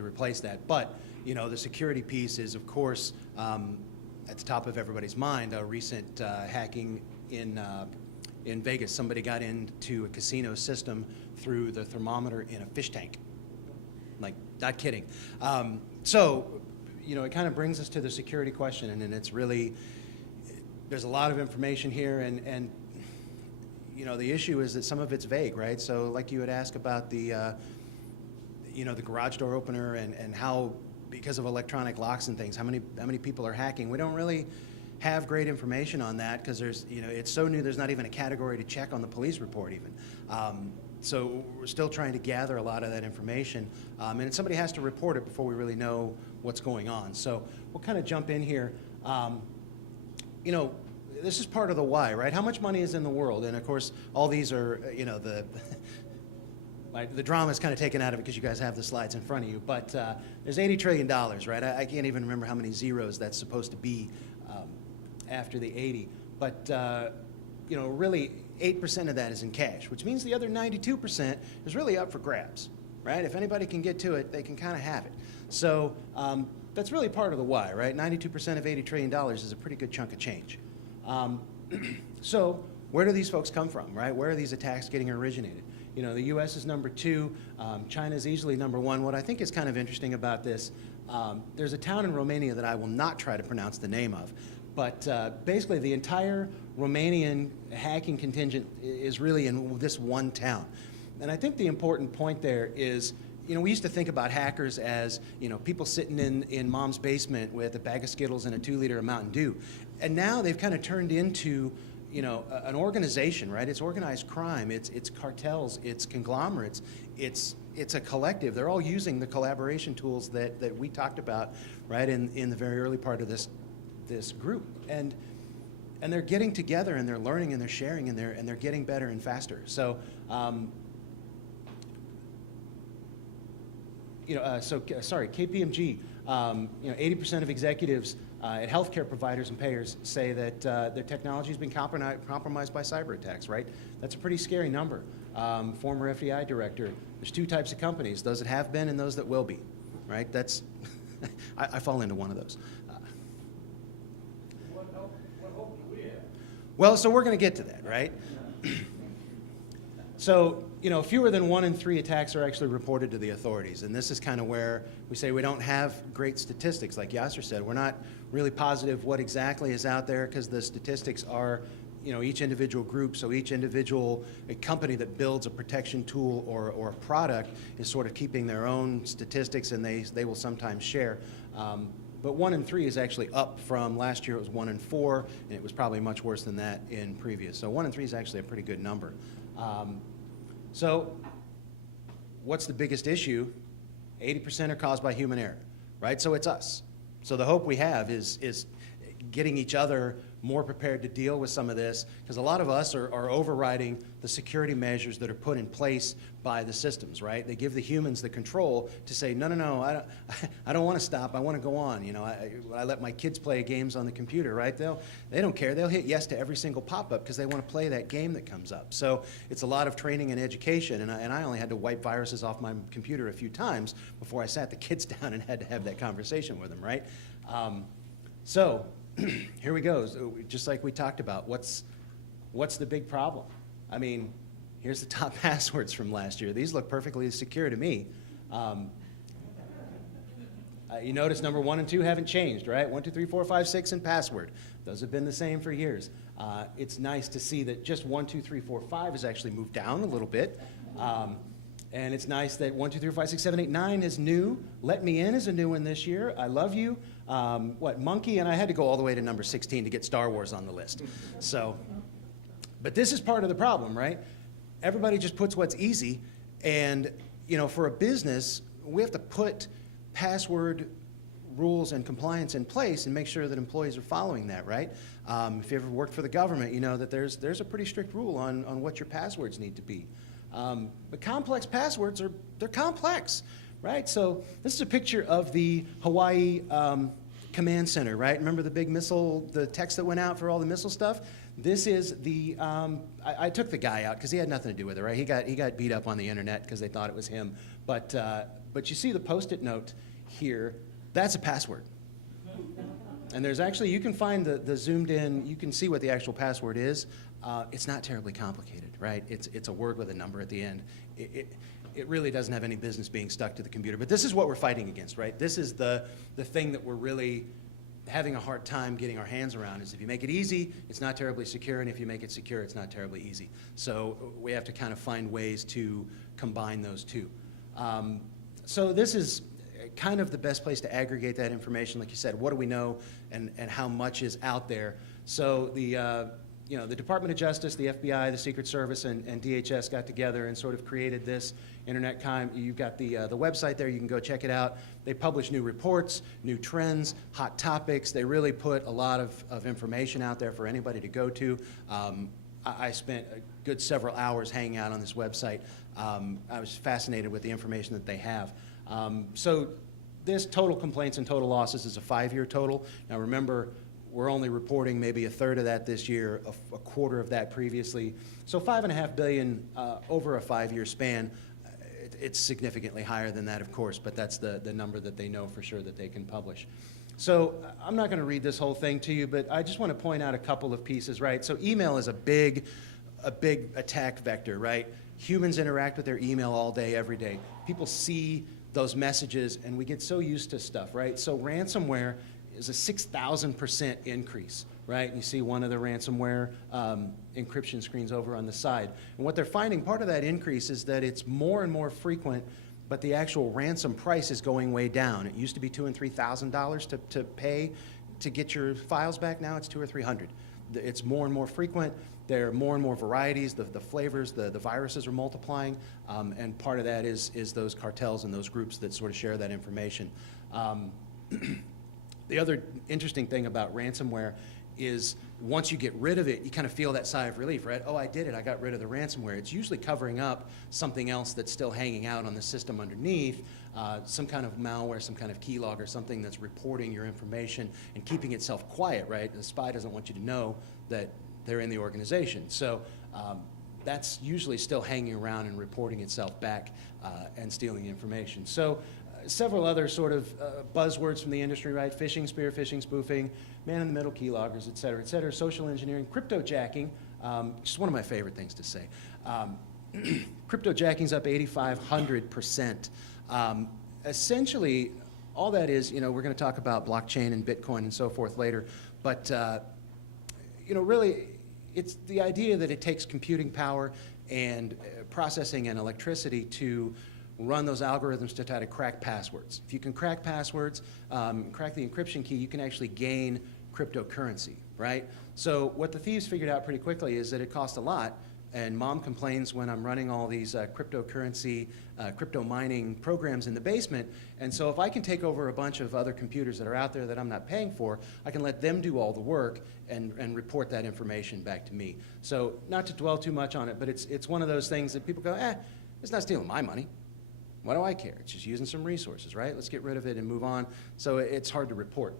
replace that. But the security piece is, of course, at the top of everybody's mind. A recent hacking in Vegas, somebody got into a casino system through the thermometer in a fish tank. Like, not kidding. It kind of brings us to the security question, and it's really, there's a lot of information here, and the issue is that some of it's vague, right? So like you had asked about the garage door opener and how, because of electronic locks and things, how many people are hacking. We don't really have great information on that because it's so new there's not even a category to check on the police report even. So we're still trying to gather a lot of that information, and somebody has to report it before we really know what's going on. So we'll kind of jump in here. This is part of the why, right? How much money is in the world? And of course, all these are, the drama is kind of taken out of it because you guys have the slides in front of you. But there's $80 trillion, right? I can't even remember how many zeros that's supposed to be after the 80. But, really 8% of that is in cash, which means the other 92% is really up for grabs, right? If anybody can get to it, they can kind of have it. So that's really part of the why, right? 92% of $80 trillion is a pretty good chunk of change. So where do these folks come from, right? Where are these attacks getting originated? You know, the U.S. is number 2. China is easily number 1. What I think is kind of interesting about this, there's a town in Romania that I will not try to pronounce the name of, but basically the entire Romanian hacking contingent is really in this one town. And I think the important point there is, you know, we used to think about hackers as, you know, people sitting in mom's basement with a bag of Skittles and a 2-liter of Mountain Dew. And now they've kind of turned into, you know, an organization, right? It's organized crime, it's cartels, it's conglomerates, it's a collective. They're all using the collaboration tools that we talked about, right, in the very early part of this group. And they're getting together and they're learning and they're sharing and they're getting better and faster. So, sorry, KPMG, you know, 80% of executives at healthcare providers and payers say that their technology has been compromised by cyber attacks, right? That's a pretty scary number. Former FBI director, there's 2 types of companies, those that have been and those that will be, right? That's, I fall into one of those. What hope do we have? Well, so we're going to get to that, right? So, you know, fewer than 1 in 3 attacks are actually reported to the authorities, and this is kind of where we say we don't have great statistics. Like Yasser said, we're not really positive what exactly is out there because the statistics are, you know, each individual group, so each individual company that builds a protection tool or a product is sort of keeping their own statistics, and they will sometimes share. But 1 in 3 is actually up from last year. It was 1 in 4, and it was probably much worse than that in previous. So 1 in 3 is actually a pretty good number. So what's the biggest issue? 80% are caused by human error, right? So it's us. So the hope we have is getting each other more prepared to deal with some of this, because a lot of us are overriding the security measures that are put in place by the systems, right? They give the humans the control to say, no, I don't want to stop. I want to go on. You know, I let my kids play games on the computer, right? They don't care. They'll hit yes to every single pop-up because they want to play that game that comes up. So it's a lot of training and education, and I only had to wipe viruses off my computer a few times before I sat the kids down and had to have that conversation with them, right? So here we go. So just like we talked about, what's the big problem? I mean, here's the top passwords from last year. These look perfectly secure to me. You notice number 1 and 2 haven't changed, right? 1, 2, 3, 4, 5, 6, and password. Those have been the same for years. It's nice to see that just 1, 2, 3, 4, 5 has actually moved down a little bit. And it's nice that 1, 2, 3, 4, 5, 6, 7, 8, 9 is new. Let Me In is a new one this year. I Love You. Monkey, and I had to go all the way to number 16 to get Star Wars on the list. So, but this is part of the problem, right? Everybody just puts what's easy, and, you know, for a business, we have to put password rules and compliance in place and make sure that employees are following that, right? If you ever worked for the government, you know that there's a pretty strict rule on what your passwords need to be. But complex passwords they're complex, right? So this is a picture of the Hawaii command center, right? Remember the big missile, the text that went out for all the missile stuff? This is the, I took the guy out because he had nothing to do with it, right? He got beat up on the internet because they thought it was him. But you see the Post-it note here, that's a password. And there's actually, you can find the zoomed in, you can see what the actual password is. It's not terribly complicated, right? It's a word with a number at the end. It really doesn't have any business being stuck to the computer. But this is what we're fighting against, right? This is the thing that we're really having a hard time getting our hands around, is if you make it easy, it's not terribly secure, and if you make it secure, it's not terribly easy. So we have to kind of find ways to combine those two. So this is kind of the best place to aggregate that information. Like you said, what do we know and how much is out there? So the Department of Justice, the FBI, the Secret Service, and DHS got together and sort of created this internet crime. You've got the website there. You can go check it out. They publish new reports, new trends, hot topics. They really put a lot of information out there for anybody to go to. I spent a good several hours hanging out on this website. I was fascinated with the information that they have. So this total complaints and total losses is a 5-year total. Now remember, we're only reporting maybe a third of that this year, a quarter of that previously. So $5.5 billion over a 5-year span. It's significantly higher than that, of course, but that's the number that they know for sure that they can publish. So I'm not going to read this whole thing to you, but I just want to point out a couple of pieces, right? So email is a big attack vector, right? Humans interact with their email all day, every day. People see those messages, and we get so used to stuff, right? So ransomware is a 6,000% increase, right? You see one of the ransomware encryption screens over on the side. And what they're finding, part of that increase is that it's more and more frequent, but the actual ransom price is going way down. It used to be $2,000 and $3,000 to pay to get your files back. Now it's $200 or $300. It's more and more frequent. There are more and more varieties. The flavors, the viruses are multiplying, and part of that is those cartels and those groups that sort of share that information. The other interesting thing about ransomware is once you get rid of it, you kind of feel that sigh of relief, right? Oh, I did it. I got rid of the ransomware. It's usually covering up something else that's still hanging out on the system underneath, some kind of malware, some kind of keylogger, something that's reporting your information and keeping itself quiet, right? The spy doesn't want you to know that they're in the organization. So that's usually still hanging around and reporting itself back and stealing information. So several other sort of buzzwords from the industry, right? Phishing, spear phishing, spoofing, man-in-the-middle keyloggers, et cetera, social engineering, cryptojacking, just one of my favorite things to say. Cryptojacking's up 8,500%. Essentially, all that is, you know, we're going to talk about blockchain and Bitcoin and so forth later, but you know, really, it's the idea that it takes computing power and processing and electricity to run those algorithms to try to crack passwords. If you can crack passwords, crack the encryption key, you can actually gain cryptocurrency, right? So what the thieves figured out pretty quickly is that it costs a lot, and mom complains when I'm running all these cryptocurrency, crypto mining programs in the basement, and so if I can take over a bunch of other computers that are out there that I'm not paying for, I can let them do all the work and report that information back to me. So not to dwell too much on it, but it's one of those things that people go, it's not stealing my money. What do I care? It's just using some resources, right? Let's get rid of it and move on. So it's hard to report.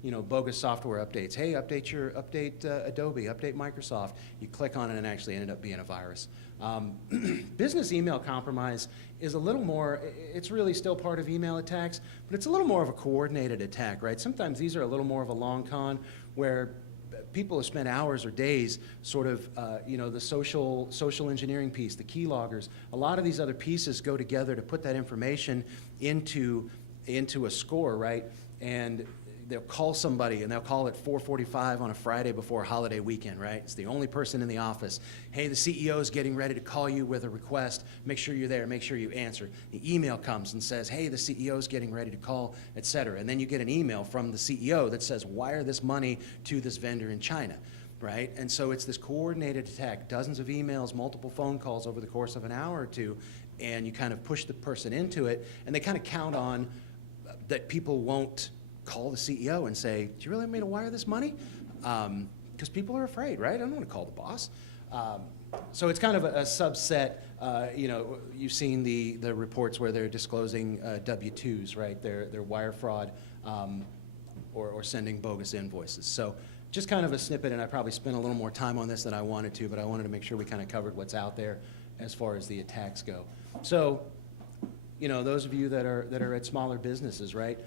You know, bogus software updates. Hey, update Adobe, update Microsoft. You click on it and actually ended up being a virus. Business email compromise is a little more, it's really still part of email attacks, but it's a little more of a coordinated attack, right? Sometimes these are a little more of a long con where people have spent hours or days sort of, you know, the social engineering piece, the keyloggers. A lot of these other pieces go together to put that information into a score, right? And they'll call somebody, and they'll call at 4:45 on a Friday before a holiday weekend, right? It's the only person in the office. Hey, the CEO is getting ready to call you with a request. Make sure you're there. Make sure you answer. The email comes and says, hey, the CEO is getting ready to call, et cetera. And then you get an email from the CEO that says, wire this money to this vendor in China, right? And so it's this coordinated attack, dozens of emails, multiple phone calls over the course of an hour or two, and you kind of push the person into it, and they kind of count on that people won't call the CEO and say, do you really want me to wire this money? Because people are afraid, right? I don't want to call the boss. So it's kind of a subset. You know, you've seen the reports where they're disclosing W-2s, right? They're wire fraud or sending bogus invoices. So just kind of a snippet, and I probably spent a little more time on this than I wanted to, but I wanted to make sure we kind of covered what's out there as far as the attacks go. So, you know, those of you that are at smaller businesses, right?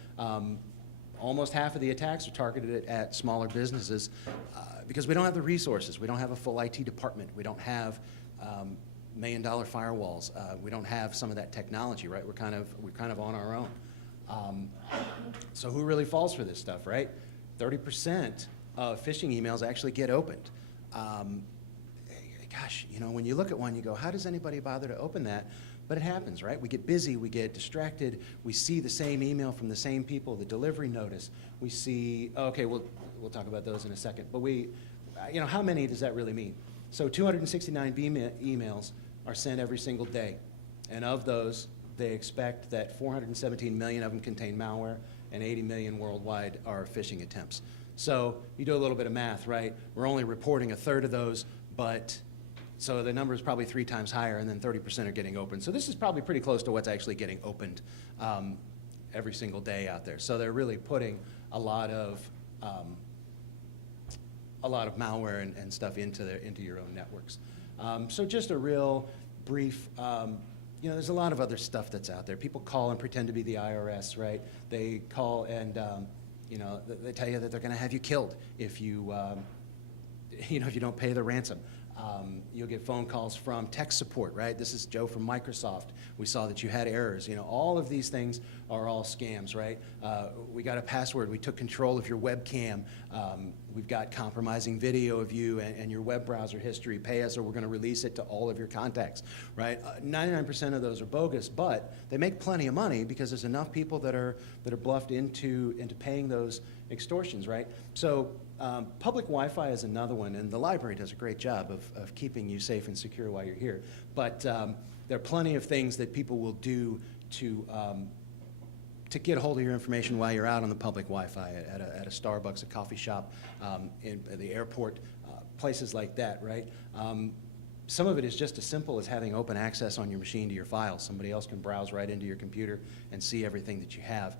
Almost half of the attacks are targeted at smaller businesses because we don't have the resources. We don't have a full IT department. We don't have $1 million firewalls. We don't have some of that technology, right? We're kind of on our own. So who really falls for this stuff, right? 30% of phishing emails actually get opened. Gosh, you know, when you look at one, you go, how does anybody bother to open that? But it happens, right? We get busy, we get distracted, we see the same email from the same people, the delivery notice. We see, okay, we'll talk about those in a second. But you know, how many does that really mean? So 269 emails are sent every single day. And of those, they expect that 417 million of them contain malware and 80 million worldwide are phishing attempts. So you do a little bit of math, right? We're only reporting a third of those, but so the number is probably 3 times higher, and then 30% are getting opened. So this is probably pretty close to what's actually getting opened every single day out there. So they're really putting a lot of malware and stuff into your own networks. So just a real brief. You know, there's a lot of other stuff that's out there. People call and pretend to be the IRS, right? They call and you know, they tell you that they're going to have you killed if you you know, if you don't pay the ransom. You'll get phone calls from tech support, right? This is Joe from Microsoft. We saw that you had errors. You know, all of these things are all scams, right? We got a password. We took control of your webcam. We've got compromising video of you and your web browser history. Pay us or we're going to release it to all of your contacts, right? 99% of those are bogus, but they make plenty of money because there's enough people that are bluffed into paying those extortions, right? So public Wi-Fi is another one, and the library does a great job of keeping you safe and secure while you're here. But there are plenty of things that people will do to get a hold of your information while you're out on the public Wi-Fi at a Starbucks, a coffee shop, at the airport, places like that, right? Some of it is just as simple as having open access on your machine to your files. Somebody else can browse right into your computer and see everything that you have.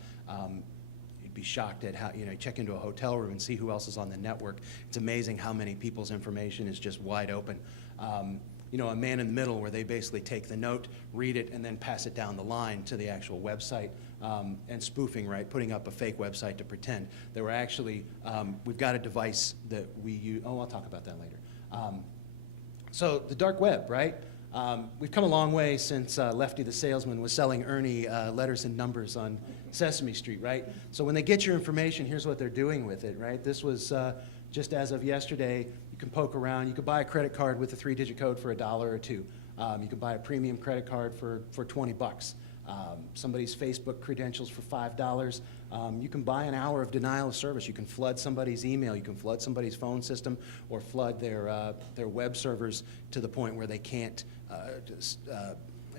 You'd be shocked at how, you know, you check into a hotel room and see who else is on the network. It's amazing how many people's information is just wide open. You know, a man in the middle where they basically take the note, read it, and then pass it down the line to the actual website, and spoofing, right, putting up a fake website to pretend. There were actually, we've got a device that we use, oh, I'll talk about that later. So the dark web, right? We've come a long way since Lefty the salesman was selling Ernie letters and numbers on Sesame Street, right? So when they get your information, here's what they're doing with it, right? This was just as of yesterday. You can poke around. You could buy a credit card with a 3-digit code for $1 or $2. You could buy a premium credit card for $20. Somebody's Facebook credentials for $5. You can buy an hour of denial of service. You can flood somebody's email. You can flood somebody's phone system or flood their web servers to the point where they can't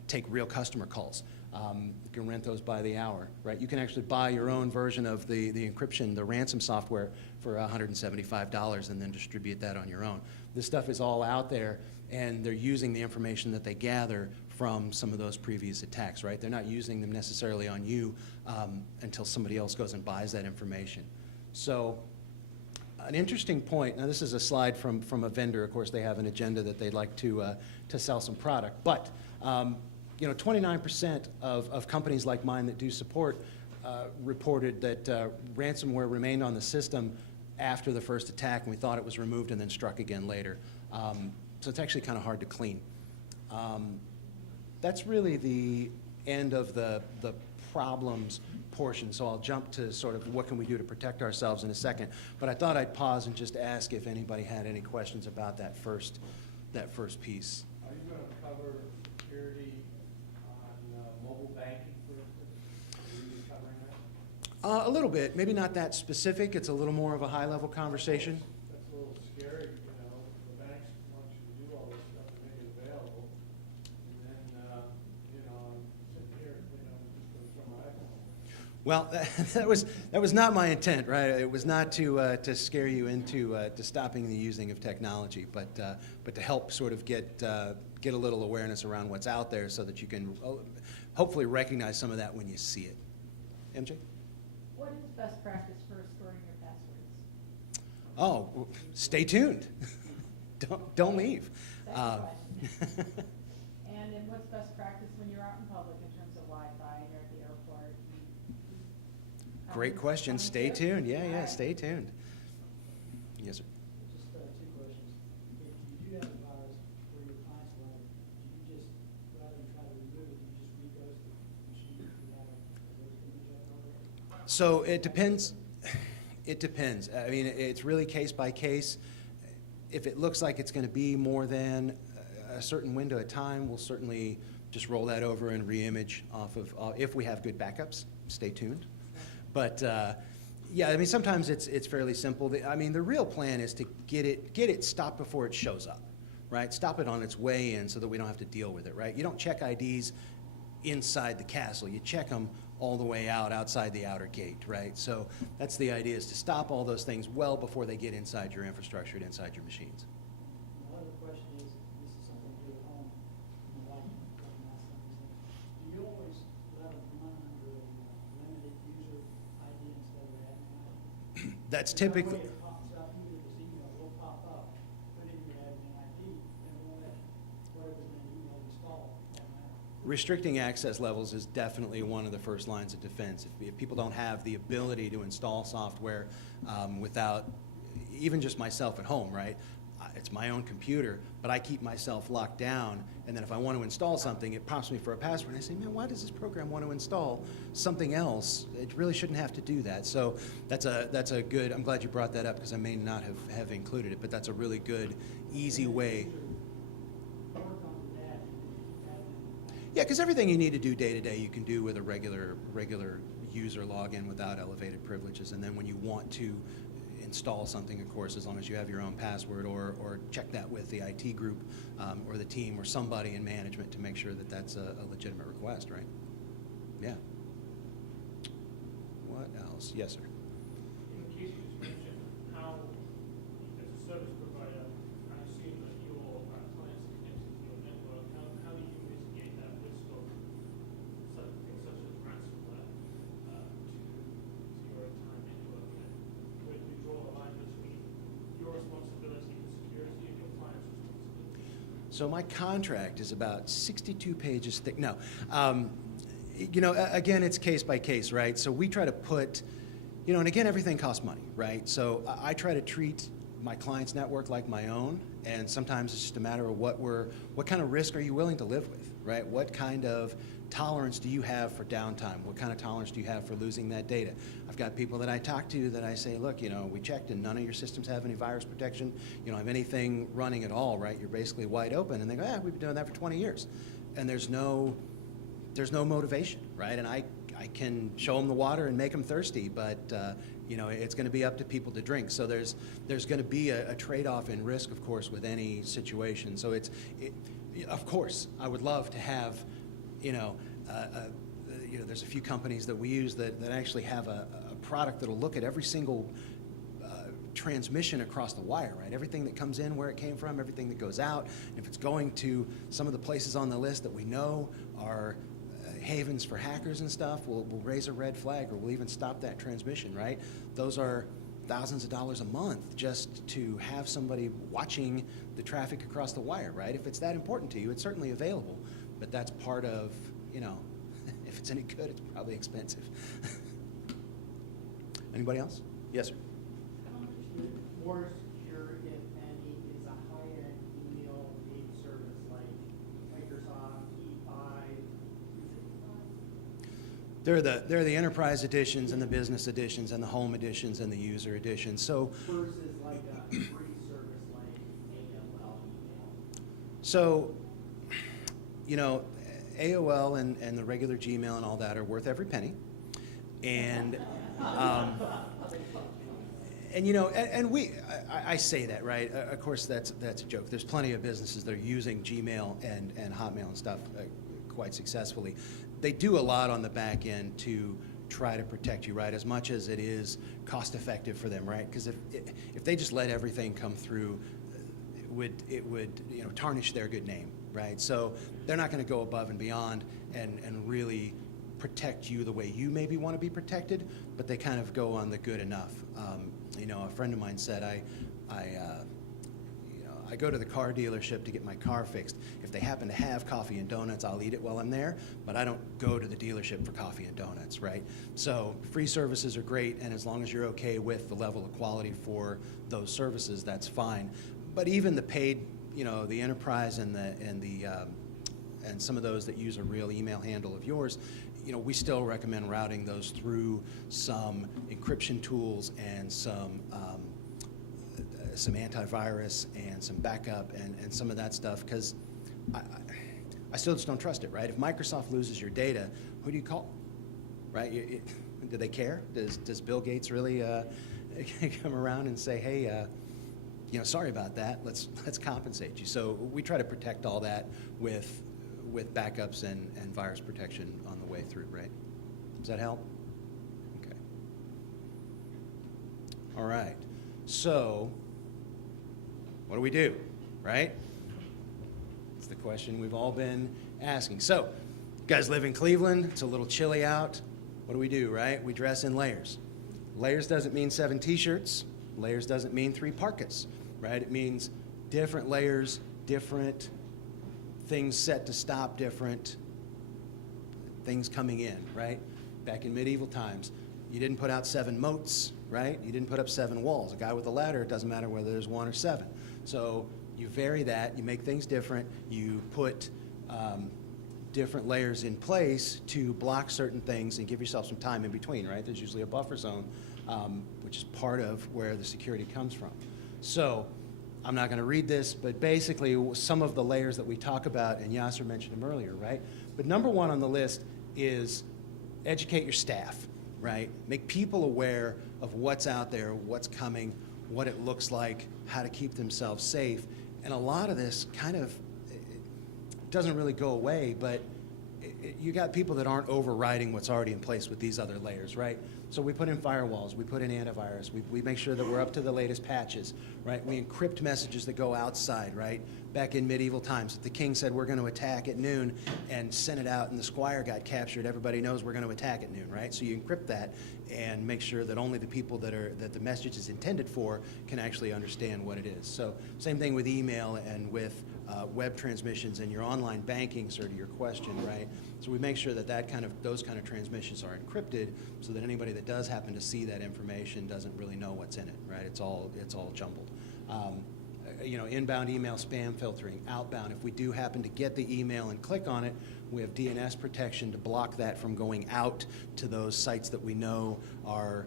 take real customer calls. You can rent those by the hour, right? You can actually buy your own version of the encryption, the ransom software for $175 and then distribute that on your own. This stuff is all out there, and they're using the information that they gather from some of those previous attacks, right? They're not using them necessarily on you until somebody else goes and buys that information. So an interesting point, now this is a slide from a vendor. Of course, they have an agenda that they'd like to sell some product, but you know, 29% of companies like mine that do support reported that ransomware remained on the system after the first attack, and we thought it was removed and then struck again later. So it's actually kind of hard to clean. That's really the end of the problems portion, so I'll jump to sort of what can we do to protect ourselves in a second. But I thought I'd pause and just ask if anybody had any questions about that first piece. Are you going to cover security on mobile banking, for instance? Are you covering that? A little bit, maybe not that specific. It's a little more of a high-level conversation. That's a little scary, you know. The banks want you to do all this stuff and make it available. And then, you know, I'm sitting here, you know, just going to throw my iPhone. Well, that was not my intent, right? It was not to scare you into to stopping the using of technology, but to help sort of get a little awareness around what's out there, so that you can hopefully recognize some of that when you see it. MJ? What is best practice for storing your passwords? Oh, well, stay tuned. Don't leave. Second question. And then what's best practice when you're out in public in terms of Wi-Fi and you're at the airport? Great question. Stay tuned. Yeah, stay tuned. Yes, sir. Just two questions. If you do have a virus where your client's running, do you just, rather than try to remove it, you just re-ghost the machine if you have a ghost image up already? So it depends. It depends. I mean, it's really case by case. If it looks like it's going to be more than a certain window of time, we'll certainly just roll that over and re-image off of, if we have good backups. Stay tuned. But yeah, I mean, sometimes it's fairly simple. I mean, the real plan is to get it stopped before it shows up, right? Stop it on its way in so that we don't have to deal with it, right? You don't check IDs inside the castle. You check them all the way outside the outer gate, right? So that's the idea, is to stop all those things well before they get inside your infrastructure and inside your machines. My other question is, this is something you do at home, and like last time you said, do you always let them run under a limited user ID instead of admin ID? That's That way typically, it pops up, even if this email will pop up, put in your admin ID, and we'll let whatever's in the email install automatically. restricting access levels is definitely one of the first lines of defense. If people don't have the ability to install software without, even just myself at home, right? it's my own computer, but I keep myself locked down, and then if I want to install something, it prompts me for a password, and I say, man, why does this program want to install something else? It really shouldn't have to do that. So that's a good, I'm glad you brought that up, because I may not have included it, but that's a really good, easy way. Work on that, and that, Yeah, because everything you need to do day to day, you can do with a regular user login without elevated privileges. And then when you want to install something, of course, as long as you have your own password, or check that with the IT group or the team or somebody in management to make sure that that's a legitimate request, right? Yeah. What else? Yes, sir. In the case you just mentioned, how, as a service provider, I assume that your clients are connected to your network. How do you mitigate that risk of things such as ransomware to your entire network? And where do you draw the line between your responsibility for security and your client's responsibility? So my contract is about 62 pages thick. No. Again, it's case by case, right? So we try to put, and again, everything costs money, right? So I try to treat my client's network like my own, and sometimes it's just a matter of what kind of risk are you willing to live with, right? What kind of tolerance do you have for downtime? What kind of tolerance do you have for losing that data? I've got people that I talk to that I say, look, we checked and none of your systems have any virus protection. You don't have anything running at all, right? You're basically wide open. And they go, we've been doing that for 20 years. And there's no motivation, right? And I can show them the water and make them thirsty, but it's going to be up to people to drink. So there's going to be a trade-off in risk, of course, with any situation. So of course, I would love to have, there's a few companies that we use that actually have a product that'll look at every single transmission across the wire, right? Everything that comes in, where it came from, everything that goes out. And if it's going to some of the places on the list that we know are havens for hackers and stuff, we'll raise a red flag, or we'll even stop that transmission, right? Those are thousands of dollars a month just to have somebody watching the traffic across the wire, right? If it's that important to you, it's certainly available, but that's part of, if it's any good, it's probably expensive. Anybody else? Yes, sir. How much more secure, if any, is a high-end email name service like Microsoft E5? They're the enterprise editions and the business editions and the home editions and the user editions. So Versus like a free service like AOL email? So, AOL and the regular Gmail and all that are worth every penny. And, I say that, right? Of course, that's a joke. There's plenty of businesses that are using Gmail and Hotmail and stuff quite successfully. They do a lot on the back end to try to protect you, right? As much as it is cost effective for them, right? Because if they just let everything come through, it would tarnish their good name, right? So they're not going to go above and beyond and really protect you the way you maybe want to be protected, but they kind of go on the good enough. A friend of mine said, I go to the car dealership to get my car fixed. If they happen to have coffee and donuts, I'll eat it while I'm there, but I don't go to the dealership for coffee and donuts, right? So free services are great, and as long as you're okay with the level of quality for those services, that's fine. But even the paid, the enterprise and some of those that use a real email handle of yours, we still recommend routing those through some encryption tools and some antivirus and some backup and some of that stuff, because I still just don't trust it, right? If Microsoft loses your data, who do you call, right? Do they care? Does Bill Gates really come around and say, hey, sorry about that, let's compensate you? So we try to protect all that with backups and virus protection on the way through, right? Does that help? Okay. All right. So what do we do, right? It's the question we've all been asking. So, you guys live in Cleveland, it's a little chilly out. What do we do, right? We dress in layers. Layers doesn't mean 7 t-shirts. Layers doesn't mean 3 parkas, right? It means different layers, different things set to stop different things coming in, right? Back in medieval times, you didn't put out 7 moats, right? You didn't put up 7 walls. A guy with a ladder, it doesn't matter whether there's 1 or 7. So you vary that, you make things different, you put different layers in place to block certain things and give yourself some time in between, right? There's usually a buffer zone, which is part of where the security comes from. So I'm not going to read this, but basically some of the layers that we talk about, and Yasser mentioned them earlier, right? But number 1 on the list is educate your staff, right? Make people aware of what's out there, what's coming, what it looks like, how to keep themselves safe. And a lot of this kind of doesn't really go away, but you got people that aren't overriding what's already in place with these other layers, right? So we put in firewalls, we put in antivirus, we make sure that we're up to the latest patches, right? We encrypt messages that go outside, right? Back in medieval times, if the king said we're going to attack at noon and sent it out and the squire got captured, everybody knows we're going to attack at noon, right? So you encrypt that and make sure that only the people that the message is intended for can actually understand what it is. So same thing with email and with web transmissions and your online banking, sir, to your question, right? So we make sure that those kind of transmissions are encrypted so that anybody that does happen to see that information doesn't really know what's in it, right? It's all jumbled. Inbound email spam filtering, outbound. If we do happen to get the email and click on it, we have DNS protection to block that from going out to those sites that we know are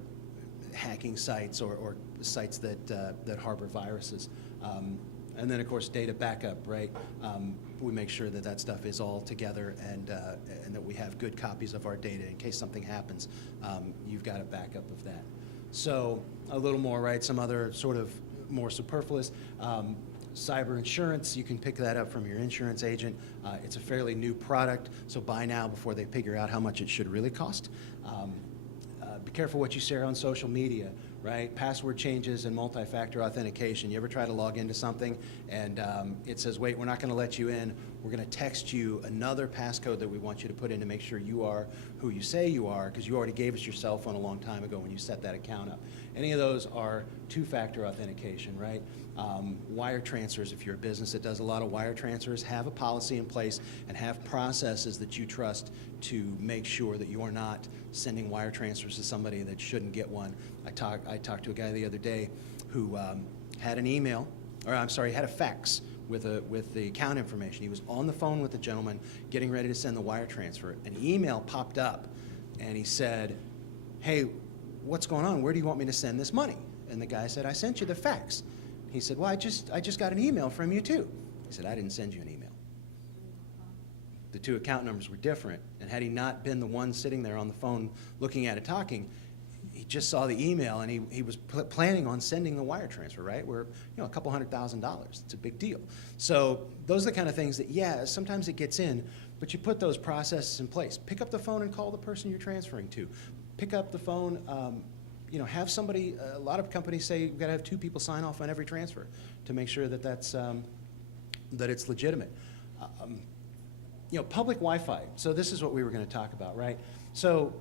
hacking sites or sites that harbor viruses. And then, of course, data backup, right? We make sure that that stuff is all together and that we have good copies of our data in case something happens. You've got a backup of that. So a little more, right? Some other sort of more superfluous. Cyber insurance, you can pick that up from your insurance agent. It's a fairly new product, so buy now before they figure out how much it should really cost. Be careful what you share on social media, right? Password changes and multi-factor authentication. You ever try to log into something and it says, wait, we're not going to let you in. We're going to text you another passcode that we want you to put in to make sure you are who you say you are, because you already gave us your cell phone a long time ago when you set that account up. Any of those are two-factor authentication, right? Wire transfers, if you're a business that does a lot of wire transfers, have a policy in place and have processes that you trust to make sure that you are not sending wire transfers to somebody that shouldn't get one. I talked to a guy the other day who had an email, or I'm sorry, had a fax with the account information. He was on the phone with the gentleman getting ready to send the wire transfer. An email popped up and he said, hey, what's going on? Where do you want me to send this money? And the guy said, I sent you the fax. He said, well, I just got an email from you too. He said, I didn't send you an email. The two account numbers were different, and had he not been the one sitting there on the phone looking at it talking, he just saw the email and he was planning on sending the wire transfer, right? We're a couple $100,000. It's a big deal. So those are the kind of things that, yeah, sometimes it gets in, but you put those processes in place. Pick up the phone and call the person you're transferring to. Pick up the phone, have somebody, a lot of companies say you've got to have 2 people sign off on every transfer to make sure that that it's legitimate. Public Wi-Fi. So this is what we were going to talk about, right? So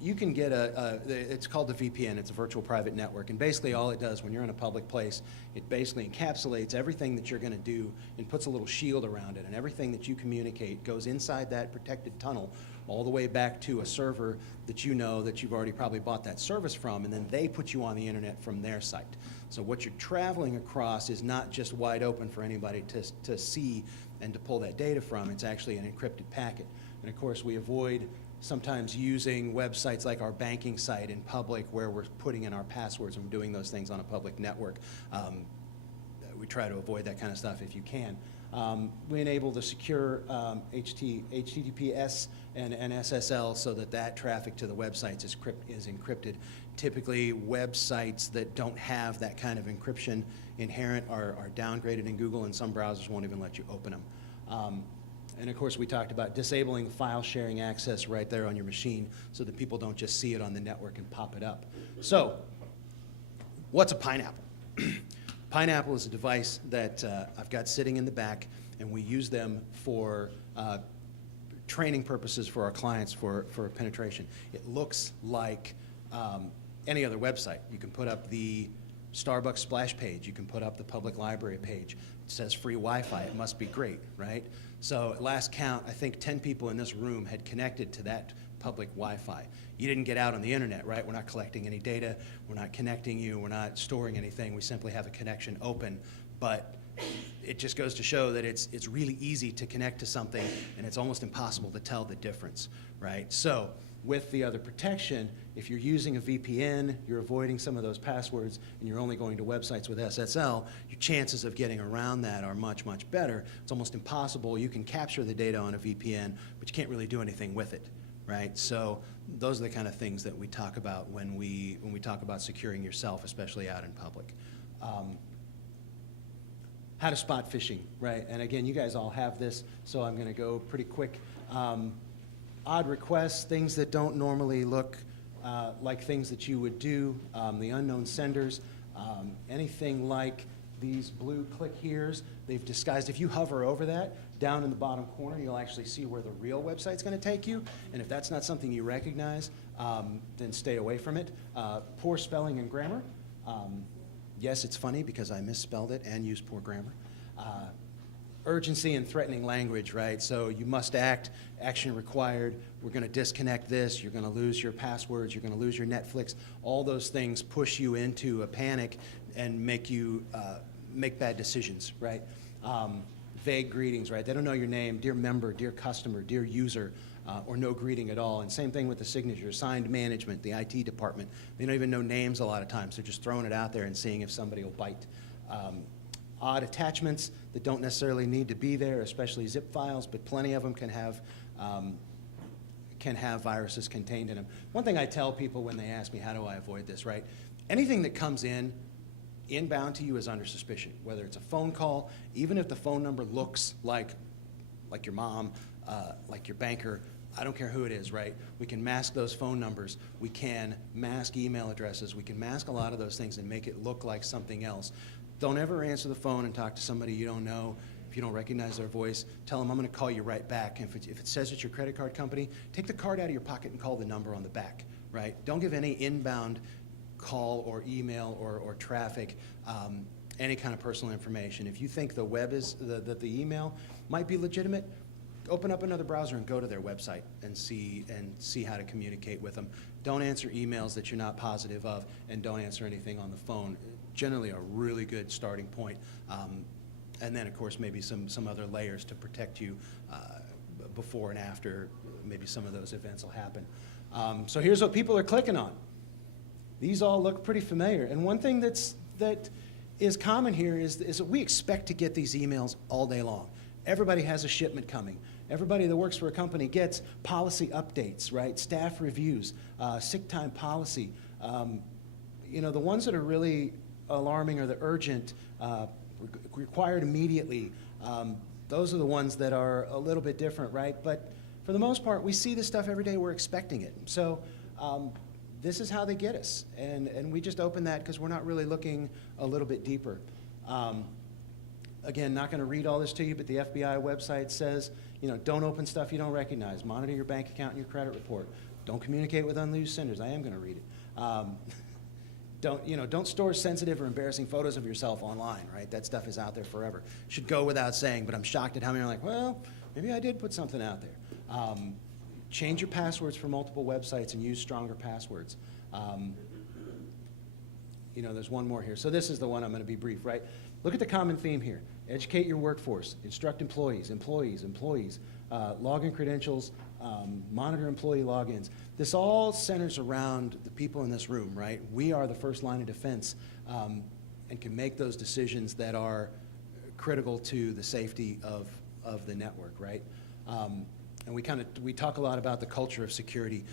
you can get it's called the VPN. It's a virtual private network. And basically all it does when you're in a public place, it basically encapsulates everything that you're going to do and puts a little shield around it. And everything that you communicate goes inside that protected tunnel all the way back to a server that you know that you've already probably bought that service from, and then they put you on the internet from their site. So what you're traveling across is not just wide open for anybody to see and to pull that data from. It's actually an encrypted packet. And of course, we avoid sometimes using websites like our banking site in public where we're putting in our passwords and we're doing those things on a public network. We try to avoid that kind of stuff if you can. We enable the secure HTTPS and SSL so that traffic to the websites is encrypted. Typically, websites that don't have that kind of encryption inherent are downgraded in Google, and some browsers won't even let you open them. And of course, we talked about disabling file sharing access right there on your machine so that people don't just see it on the network and pop it up. So, what's a pineapple? Pineapple is a device that I've got sitting in the back, and we use them for training purposes for our clients for penetration. It looks like any other website. You can put up the Starbucks splash page. You can put up the public library page. It says free Wi-Fi. It must be great, right? So at last count, I think 10 people in this room had connected to that public Wi-Fi. You didn't get out on the internet, right? We're not collecting any data, we're not connecting you, we're not storing anything, we simply have a connection open. But it just goes to show that it's really easy to connect to something, and it's almost impossible to tell the difference, right? So with the other protection, if you're using a VPN, you're avoiding some of those passwords, and you're only going to websites with SSL, your chances of getting around that are much, much better. It's almost impossible. You can capture the data on a VPN, but you can't really do anything with it, right? So those are the kind of things that we talk about when we talk about securing yourself, especially out in public. How to spot phishing, right? And again, you guys all have this, so I'm going to go pretty quick. Odd requests, things that don't normally look like things that you would do, the unknown senders, anything like these blue click here's, they've disguised. If you hover over that, down in the bottom corner, you'll actually see where the real website's going to take you. And if that's not something you recognize, then stay away from it. Poor spelling and grammar. Yes, it's funny because I misspelled it and used poor grammar. Urgency and threatening language, right? So you must act, action required, we're going to disconnect this, you're going to lose your passwords, you're going to lose your Netflix. All those things push you into a panic and make you make bad decisions, right? Vague greetings, right? They don't know your name, dear member, dear customer, dear user, or no greeting at all. And same thing with the signature, signed management, the IT department. They don't even know names a lot of times. They're just throwing it out there and seeing if somebody will bite. Odd attachments that don't necessarily need to be there, especially zip files, but plenty of them can have viruses contained in them. One thing I tell people when they ask me, how do I avoid this, right? Anything that comes inbound to you is under suspicion, whether it's a phone call, even if the phone number looks like your mom, like your banker, I don't care who it is, right? We can mask those phone numbers. We can mask email addresses. We can mask a lot of those things and make it look like something else. Don't ever answer the phone and talk to somebody you don't know. If you don't recognize their voice, tell them I'm going to call you right back. And if it says it's your credit card company, take the card out of your pocket and call the number on the back, right? Don't give any inbound call or email or traffic any kind of personal information. If you think the web is, that the email might be legitimate, open up another browser and go to their website and see how to communicate with them. Don't answer emails that you're not positive of, and don't answer anything on the phone. Generally a really good starting point. And then, of course, maybe some other layers to protect you before and after maybe some of those events will happen. So here's what people are clicking on. These all look pretty familiar. And one thing that is common here is that we expect to get these emails all day long. Everybody has a shipment coming. Everybody that works for a company gets policy updates, right? Staff reviews, sick time policy. You know, the ones that are really alarming or the urgent, required immediately, those are the ones that are a little bit different, right? But for the most part, we see this stuff every day, we're expecting it. So this is how they get us. And we just open that because we're not really looking a little bit deeper. Again, not going to read all this to you, but the FBI website says, you know, don't open stuff you don't recognize. Monitor your bank account and your credit report. Don't communicate with unused senders. I am going to read it. Don't store sensitive or embarrassing photos of yourself online, right? That stuff is out there forever. Should go without saying, but I'm shocked at how many are like, well, maybe I did put something out there. Change your passwords for multiple websites and use stronger passwords. You know, there's one more here. So this is the one I'm going to be brief, right? Look at the common theme here. Educate your workforce, instruct employees, login credentials, monitor employee logins. This all centers around the people in this room, right? We are the first line of defense and can make those decisions that are critical to the safety of the network, right? And we talk a lot about the culture of security.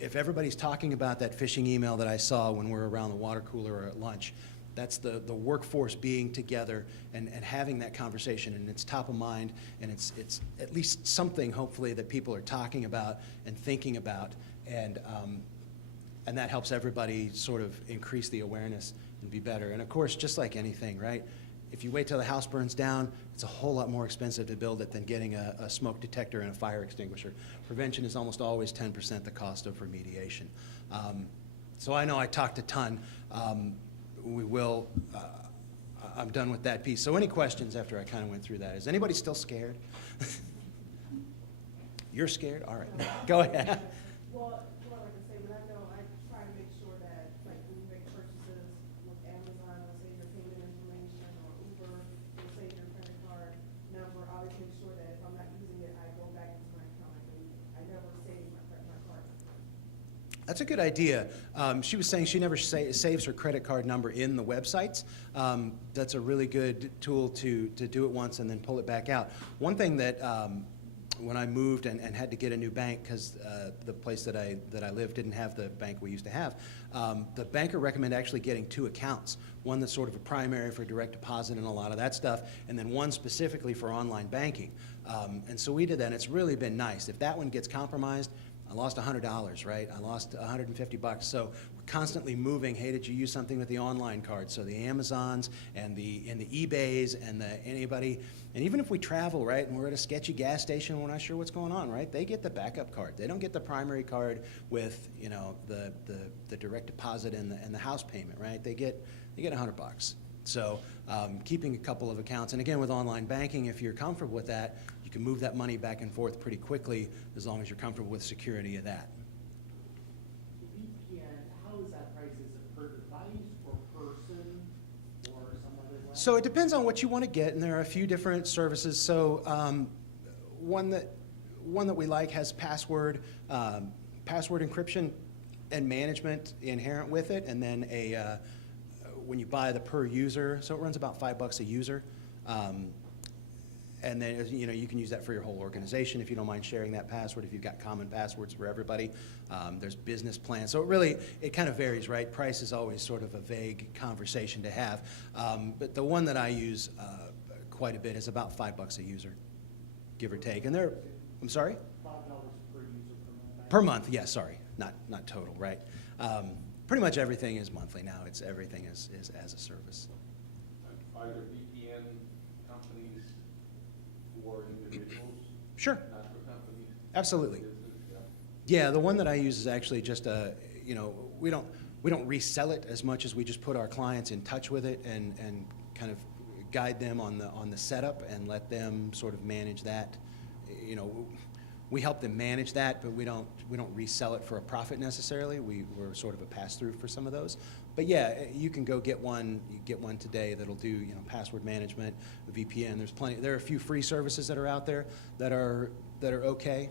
If everybody's talking about that phishing email that I saw when we're around the water cooler or at lunch, that's the workforce being together and having that conversation, and it's top of mind, and it's at least something, hopefully, that people are talking about and thinking about, and that helps everybody sort of increase the awareness and be better. And of course, just like anything, right? If you wait till the house burns down, it's a whole lot more expensive to build it than getting a smoke detector and a fire extinguisher. Prevention is almost always 10% the cost of remediation. So I know I talked a ton. I'm done with that piece. So any questions after I kind of went through that? Is anybody still scared? You're scared? All right, go ahead. Well, what I can say, but I know I try to make sure that, like, when you make purchases with Amazon, it'll say your payment information, or Uber, it'll say your credit card number. I always make sure that if I'm not using it, I go back into my account. I never save my card number. That's a good idea. She was saying she never saves her credit card number in the websites. That's a really good tool to do it once and then pull it back out. One thing that when I moved and had to get a new bank because the place that I lived didn't have the bank we used to have, the banker recommended actually getting 2 accounts. One that's sort of a primary for direct deposit and a lot of that stuff, and then one specifically for online banking. And so we did that, and it's really been nice. If that one gets compromised, I lost $100, right? I lost $150. So we're constantly moving. Hey, did you use something with the online card? So the Amazons and the eBays and anybody, and even if we travel, right, and we're at a sketchy gas station, we're not sure what's going on, right? They get the backup card. They don't get the primary card with, you know, the direct deposit and the house payment, right? They get $100. So keeping a couple of accounts, and again with online banking, if you're comfortable with that, you can move that money back and forth pretty quickly as long as you're comfortable with security of that. VPN, how is that priced? Is it per device or person or some other way? So it depends on what you want to get, and there are a few different services. So one that we like has password encryption and management inherent with it, and then when you buy the per user, so it runs about $5 a user. And then, you know, you can use that for your whole organization if you don't mind sharing that password, if you've got common passwords for everybody. There's business plans. So it kind of varies, right? Price is always sort of a vague conversation to have. But the one that I use quite a bit is about $5 a user, give or take. And I'm sorry? $5 per user per month. Per month, yeah, sorry, not total, right? Pretty much everything is monthly now. Everything is as a service. Are there VPN companies for individuals? Sure. Not for companies? Absolutely. Yeah. Yeah, the one that I use is actually just you know, we don't resell it as much as we just put our clients in touch with it and kind of guide them on the setup and let them sort of manage that. You know, we help them manage that, but we don't resell it for a profit necessarily. We're sort of a pass-through for some of those. But yeah, you can go get one. You get one today that'll do, you know, password management, VPN. There's plenty. There are a few free services that are out there that are okay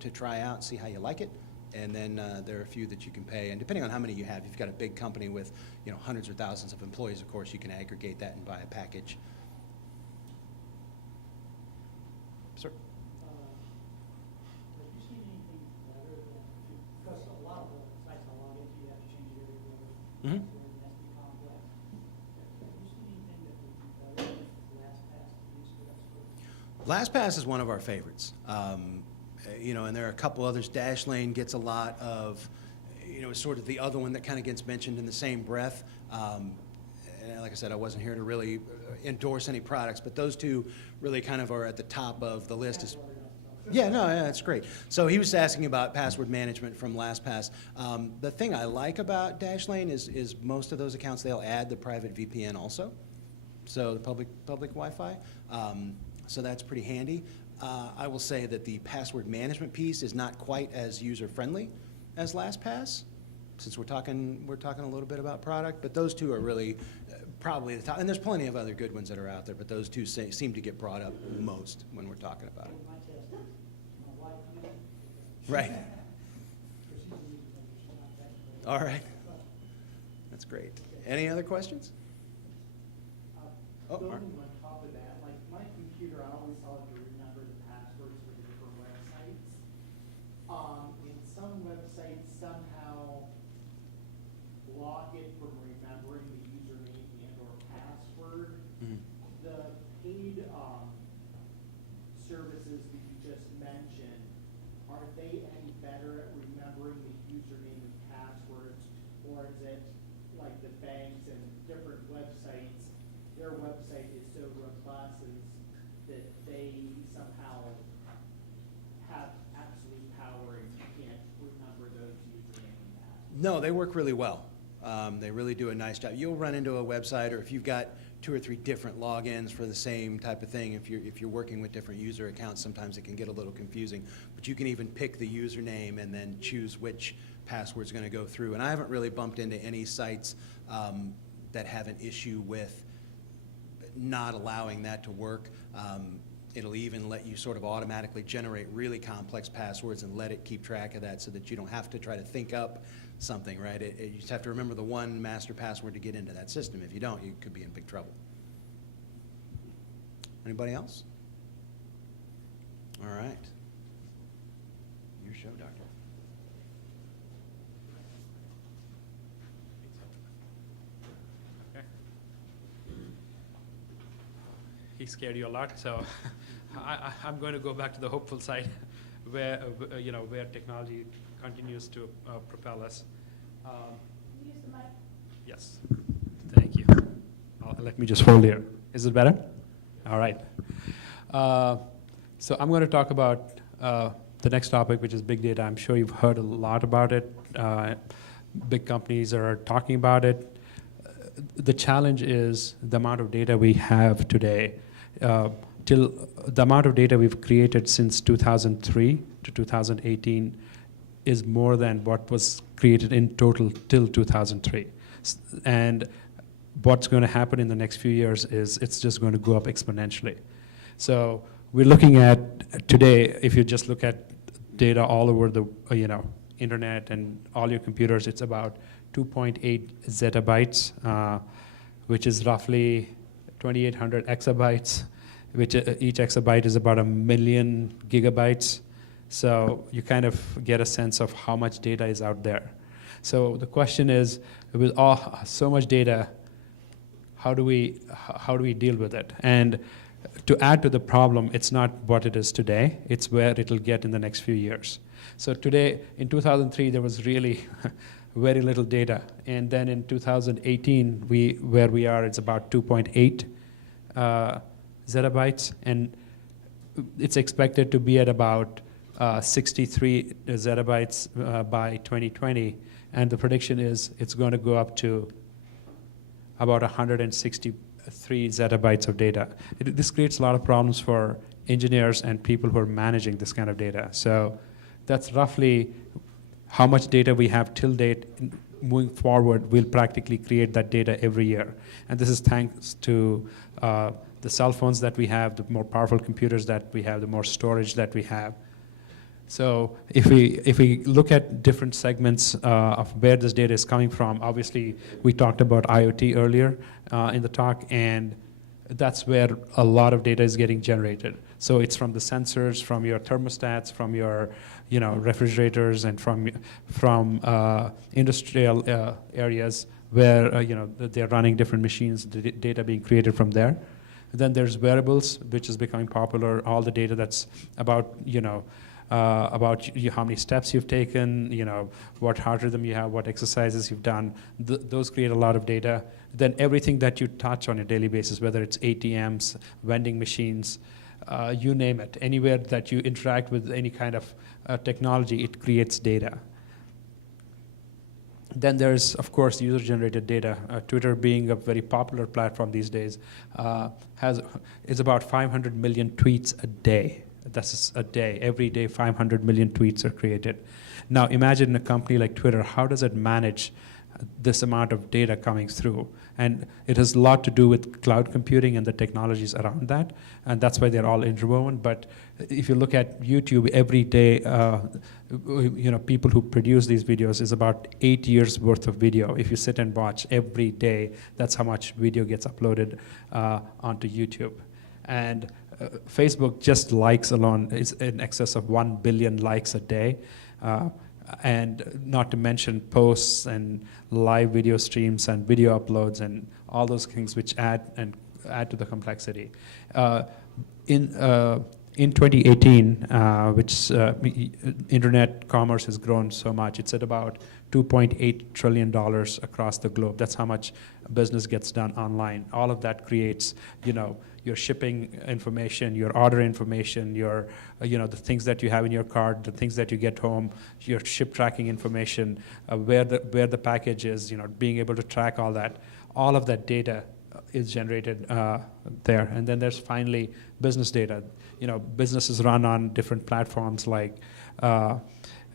to try out, see how you like it. And then there are a few that you can pay. And depending on how many you have, if you've got a big company with, you know, hundreds or thousands of employees, of course, you can aggregate that and buy a package. Sir. Have you seen anything better than, because a lot of the sites I log into, you have to change it every quarter. Mhm. It's pretty complex. Have you seen anything that would be better than LastPass to use for that sort of thing? LastPass is one of our favorites. You know, and there are a couple others. Dashlane gets a lot of, you know, sort of the other one that kind of gets mentioned in the same breath. And like I said, I wasn't here to really endorse any products, but those two really kind of are at the top of the list. Yeah, no, yeah, that's great. So he was asking about password management from LastPass. The thing I like about Dashlane is most of those accounts, they'll add the private VPN also, so the public Wi-Fi. So that's pretty handy. I will say that the password management piece is not quite as user-friendly as LastPass, since we're talking a little bit about product, but those two are really probably the top. And there's plenty of other good ones that are out there, but those two seem to get brought up most when we're talking about it. My test, my wife used it. Right. Because she's using it, she's not that great. All right. That's great. Any other questions? Oh, Mark. Building on top of that, like my computer, I always have to remember the passwords for different websites. And some websites somehow block it from remembering the username and/or password. Mhm. The paid services that you just mentioned, are they any better at remembering the username and passwords, or is it like the banks and different websites? Their website is so robust that they somehow have absolute power and you can't remember those username and passwords. No, they work really well. They really do a nice job. You'll run into a website, or if you've got 2 or 3 different logins for the same type of thing, if you're working with different user accounts, sometimes it can get a little confusing. But you can even pick the username and then choose which password's going to go through. And I haven't really bumped into any sites that have an issue with not allowing that to work. It'll even let you sort of automatically generate really complex passwords and let it keep track of that so that you don't have to try to think up something, right? You just have to remember the one master password to get into that system. If you don't, you could be in big trouble. Anybody else? All right. Your show, Doctor. Okay. He scared you a lot, so I'm going to go back to the hopeful side, where where technology continues to propel us. Can you use the mic? Yes. Thank you. Let me just hold here. Is it better? All right. So I'm going to talk about the next topic, which is big data. I'm sure you've heard a lot about it. Big companies are talking about it. The challenge is the amount of data we have today. Till the amount of data we've created since 2003 to 2018 is more than what was created in total till 2003. And what's going to happen in the next few years is it's just going to go up exponentially. So we're looking at today, if you just look at data all over the internet and all your computers, it's about 2.8 zettabytes, which is roughly 2,800 exabytes, which each exabyte is about 1 million gigabytes. So you kind of get a sense of how much data is out there. So the question is, with so much data, how do we deal with it? And to add to the problem, it's not what it is today, it's where it'll get in the next few years. So today, in 2003, there was really very little data. And then in 2018, where we are, it's about 2.8 zettabytes. And it's expected to be at about 63 zettabytes by 2020. And the prediction is it's going to go up to about 163 zettabytes of data. This creates a lot of problems for engineers and people who are managing this kind of data. So that's roughly how much data we have till date. Moving forward, we'll practically create that data every year. And this is thanks to the cell phones that we have, the more powerful computers that we have, the more storage that we have. So if we look at different segments of where this data is coming from, obviously we talked about IoT earlier in the talk, and that's where a lot of data is getting generated. So it's from the sensors, from your thermostats, from your refrigerators, and from industrial areas where they're running different machines, the data being created from there. Then there's wearables, which is becoming popular. All the data that's about how many steps you've taken, what heart rhythm you have, what exercises you've done. Those create a lot of data. Then everything that you touch on a daily basis, whether it's ATMs, vending machines, you name it. Anywhere that you interact with any kind of technology, it creates data. Then there's, of course, user-generated data. Twitter, being a very popular platform these days, is about 500 million tweets a day. That's a day. Every day, 500 million tweets are created. Now, imagine a company like Twitter. How does it manage this amount of data coming through? And it has a lot to do with cloud computing and the technologies around that. And that's why they're all Interbone. But if you look at YouTube, every day, people who produce these videos is about 8 years worth of video. If you sit and watch every day, that's how much video gets uploaded onto YouTube. And Facebook, just likes alone, is in excess of 1 billion likes a day. And not to mention posts and live video streams and video uploads and all those things which add to the complexity. In in 2018, which internet commerce has grown so much, it's at about $2.8 trillion across the globe. That's how much business gets done online. All of that creates, your shipping information, your order information, your, the things that you have in your cart, the things that you get home, your ship tracking information, where the package is, being able to track all that. All of that data is generated there. And then there's finally business data. Businesses run on different platforms like, they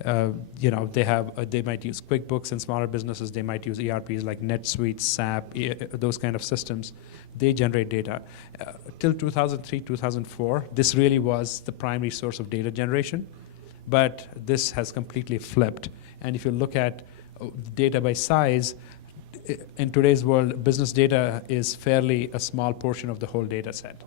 might use QuickBooks, and smaller businesses, they might use ERPs like NetSuite, SAP, those kind of systems. They generate data. Till 2003, 2004, this really was the primary source of data generation, but this has completely flipped. And if you look at data by size, in today's world, business data is fairly a small portion of the whole data set.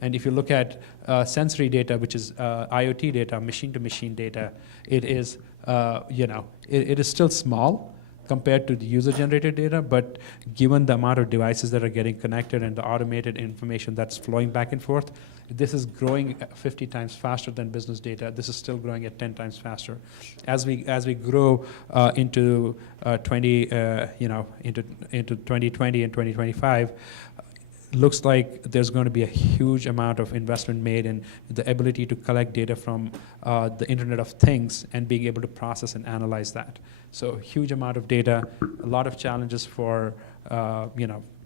And if you look at sensory data, which is IoT data, machine-to-machine data, it is, it is still small compared to the user-generated data, but given the amount of devices that are getting connected and the automated information that's flowing back and forth, this is growing 50 times faster than business data. This is still growing at 10 times faster. As we grow into 2020 and 2025, looks like there's going to be a huge amount of investment made in the ability to collect data from the Internet of Things and being able to process and analyze that. So huge amount of data, a lot of challenges for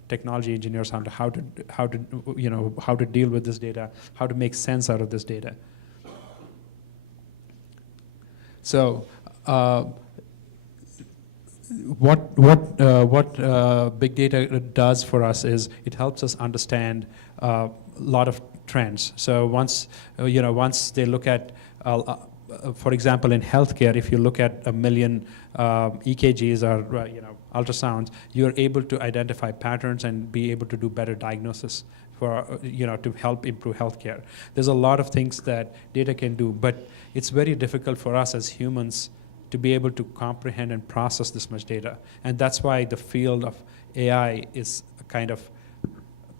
technology engineers on how to deal with this data, how to make sense out of this data. So what big data does for us is it helps us understand a lot of trends. So once they look at, for example, in healthcare, if you look at 1 million EKGs or ultrasounds, you're able to identify patterns and be able to do better diagnosis for to help improve healthcare. There's a lot of things that data can do, but it's very difficult for us as humans to be able to comprehend and process this much data. And that's why the field of AI is kind of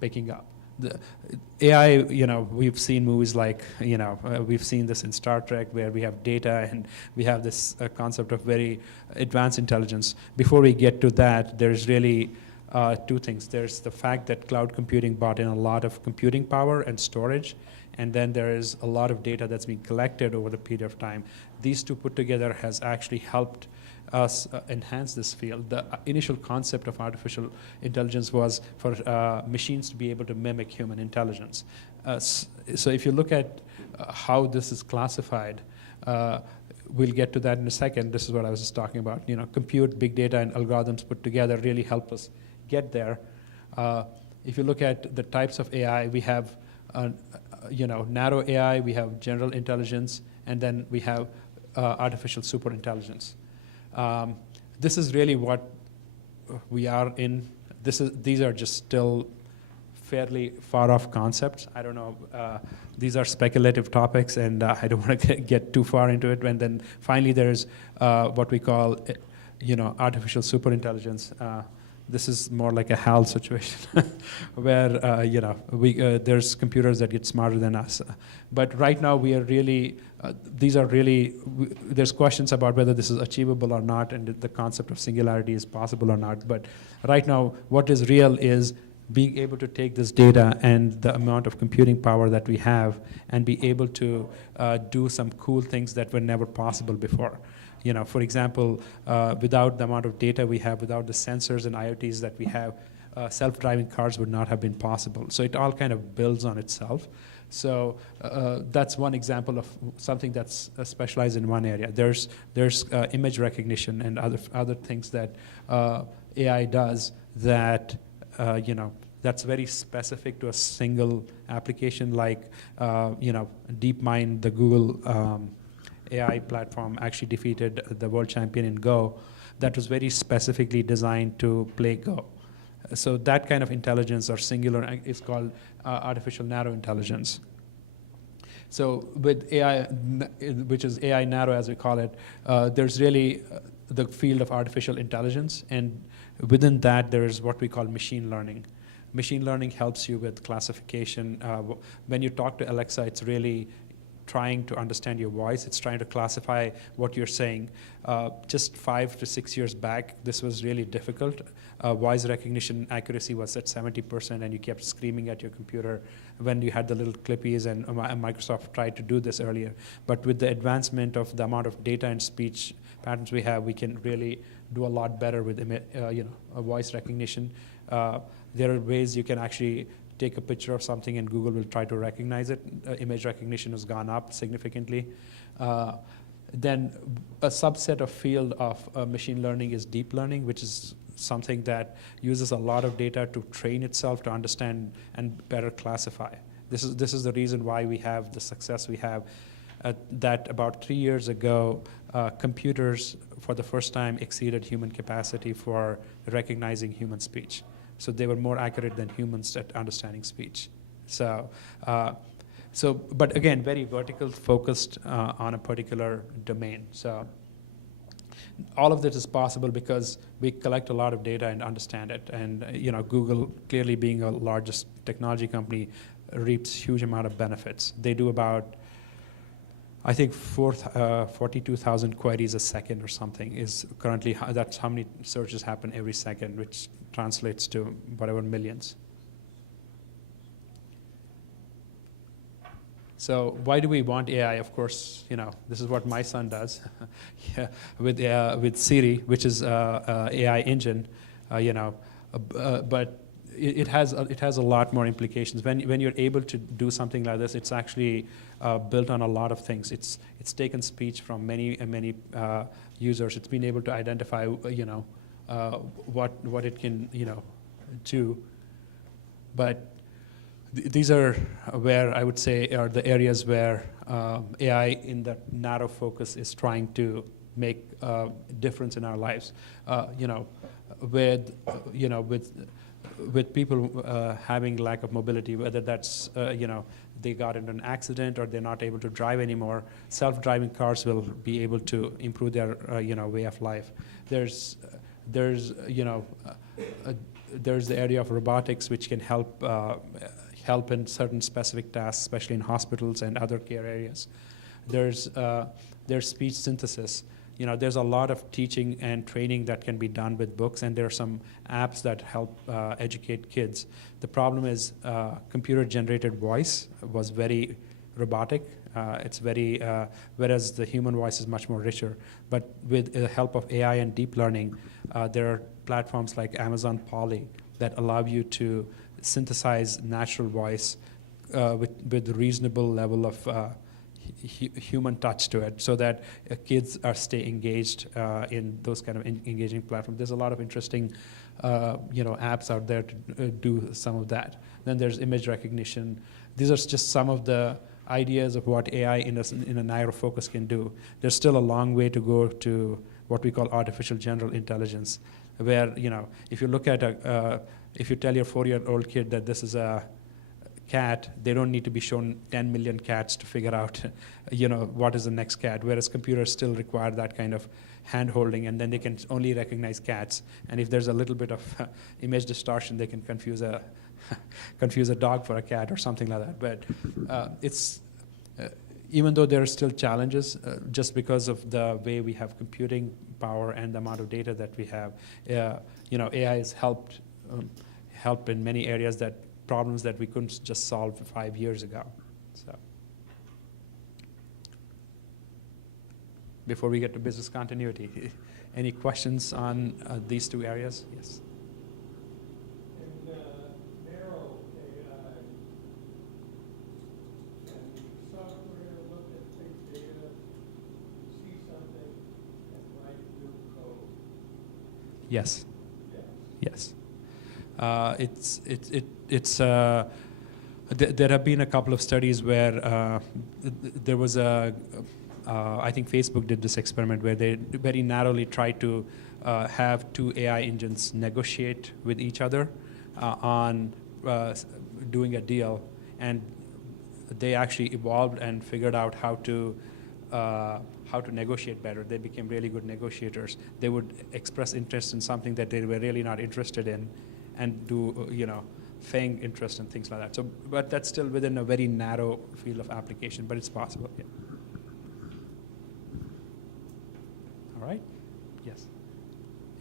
picking up. The AI, we've seen movies like, we've seen this in Star Trek where we have data and we have this concept of very advanced intelligence. Before we get to that, there's really two things. There's the fact that cloud computing brought in a lot of computing power and storage, and then there is a lot of data that's being collected over the period of time. These two put together has actually helped us enhance this field. The initial concept of artificial intelligence was for machines to be able to mimic human intelligence. So if you look at how this is classified, we'll get to that in a second. This is what I was just talking about. Compute, big data, and algorithms put together really help us get there. If you look at the types of AI, we have narrow AI, we have general intelligence, and then we have artificial superintelligence. This is really what we are in. These are just still fairly far off concepts. I don't know. These are speculative topics, and I don't want to get too far into it. And then finally, there's what we call, artificial superintelligence. This is more like a HAL situation, where there's computers that get smarter than us. But right now, we are really there's questions about whether this is achievable or not, and the concept of singularity is possible or not. But right now, what is real is being able to take this data and the amount of computing power that we have and be able to do some cool things that were never possible before. For example, without the amount of data we have, without the sensors and IoTs that we have, self-driving cars would not have been possible. So it all kind of builds on itself. So that's one example of something that's specialized in one area. There's image recognition and other things that AI does that that's very specific to a single application, like DeepMind, the Google AI platform, actually defeated the world champion in Go. That was very specifically designed to play Go. So that kind of intelligence, or singular, is called artificial narrow intelligence. So with AI, which is AI narrow as we call it, there's really the field of artificial intelligence, and within that there is what we call machine learning. machine learning helps you with classification. When you talk to Alexa, it's really trying to understand your voice. It's trying to classify what you're saying. Just 5 to 6 years back, this was really difficult. Voice recognition accuracy was at 70%, and you kept screaming at your computer when you had the little clippies, and Microsoft tried to do this earlier. But with the advancement of the amount of data and speech patterns we have, we can really do a lot better with voice recognition. There are ways you can actually take a picture of something and Google will try to recognize it. Image recognition has gone up significantly. Then a subset of field of machine learning is deep learning, which is something that uses a lot of data to train itself to understand and better classify. This is the reason why we have the success we have. That about 3 years ago, computers for the first time exceeded human capacity for recognizing human speech. So they were more accurate than humans at understanding speech. But again, very vertical focused on a particular domain. So all of this is possible because we collect a lot of data and understand it. And Google, clearly being a largest technology company, reaps huge amount of benefits. They do about, I think, 42,000 queries a second or something is currently, that's how many searches happen every second, which translates to whatever millions. So why do we want AI? Of course, this is what my son does with Siri, which is AI engine, but it has a lot more implications. When you're able to do something like this, it's actually built on a lot of things. It's taken speech from many users. It's been able to identify what it can do. But these are where I would say are the areas where AI in the narrow focus is trying to make a difference in our lives. With people having lack of mobility, whether that's they got into an accident or they're not able to drive anymore, self-driving cars will be able to improve their way of life. There's the area of robotics which can help in certain specific tasks, especially in hospitals and other care areas. There's speech synthesis. There's a lot of teaching and training that can be done with books, and there are some apps that help educate kids. The problem is computer-generated voice was very robotic. It's very, whereas the human voice is much more richer. But with the help of AI and deep learning, there are platforms like Amazon Polly that allow you to synthesize natural voice with reasonable level of human touch to it, so that kids stay engaged in those kind of engaging platforms. There's a lot of interesting apps out there to do some of that. Then there's image recognition. These are just some of the ideas of what AI in a narrow focus can do. There's still a long way to go to what we call artificial general intelligence, where if you look at if you tell your 4-year-old kid that this is a cat, they don't need to be shown 10 million cats to figure out what is the next cat, whereas computers still require that kind of hand-holding, and then they can only recognize cats. And if there's a little bit of image distortion, they can confuse a dog for a cat or something like that. But it's even though there are still challenges, just because of the way we have computing power and the amount of data that we have, AI has helped in many areas, that problems that we couldn't just solve 5 years ago. So, before we get to business continuity, any questions on these two areas? Yes. In narrow AI, can software look at big data, see something, and write new code? Yes. Yes. Yes. There have been a couple of studies where there was I think Facebook did this experiment where they very narrowly tried to have two AI engines negotiate with each other on doing a deal, and they actually evolved and figured out how to negotiate better. They became really good negotiators. They would express interest in something that they were really not interested in, and do paying interest and things like that. So, but that's still within a very narrow field of application, but it's possible. Yeah. All right. Yes.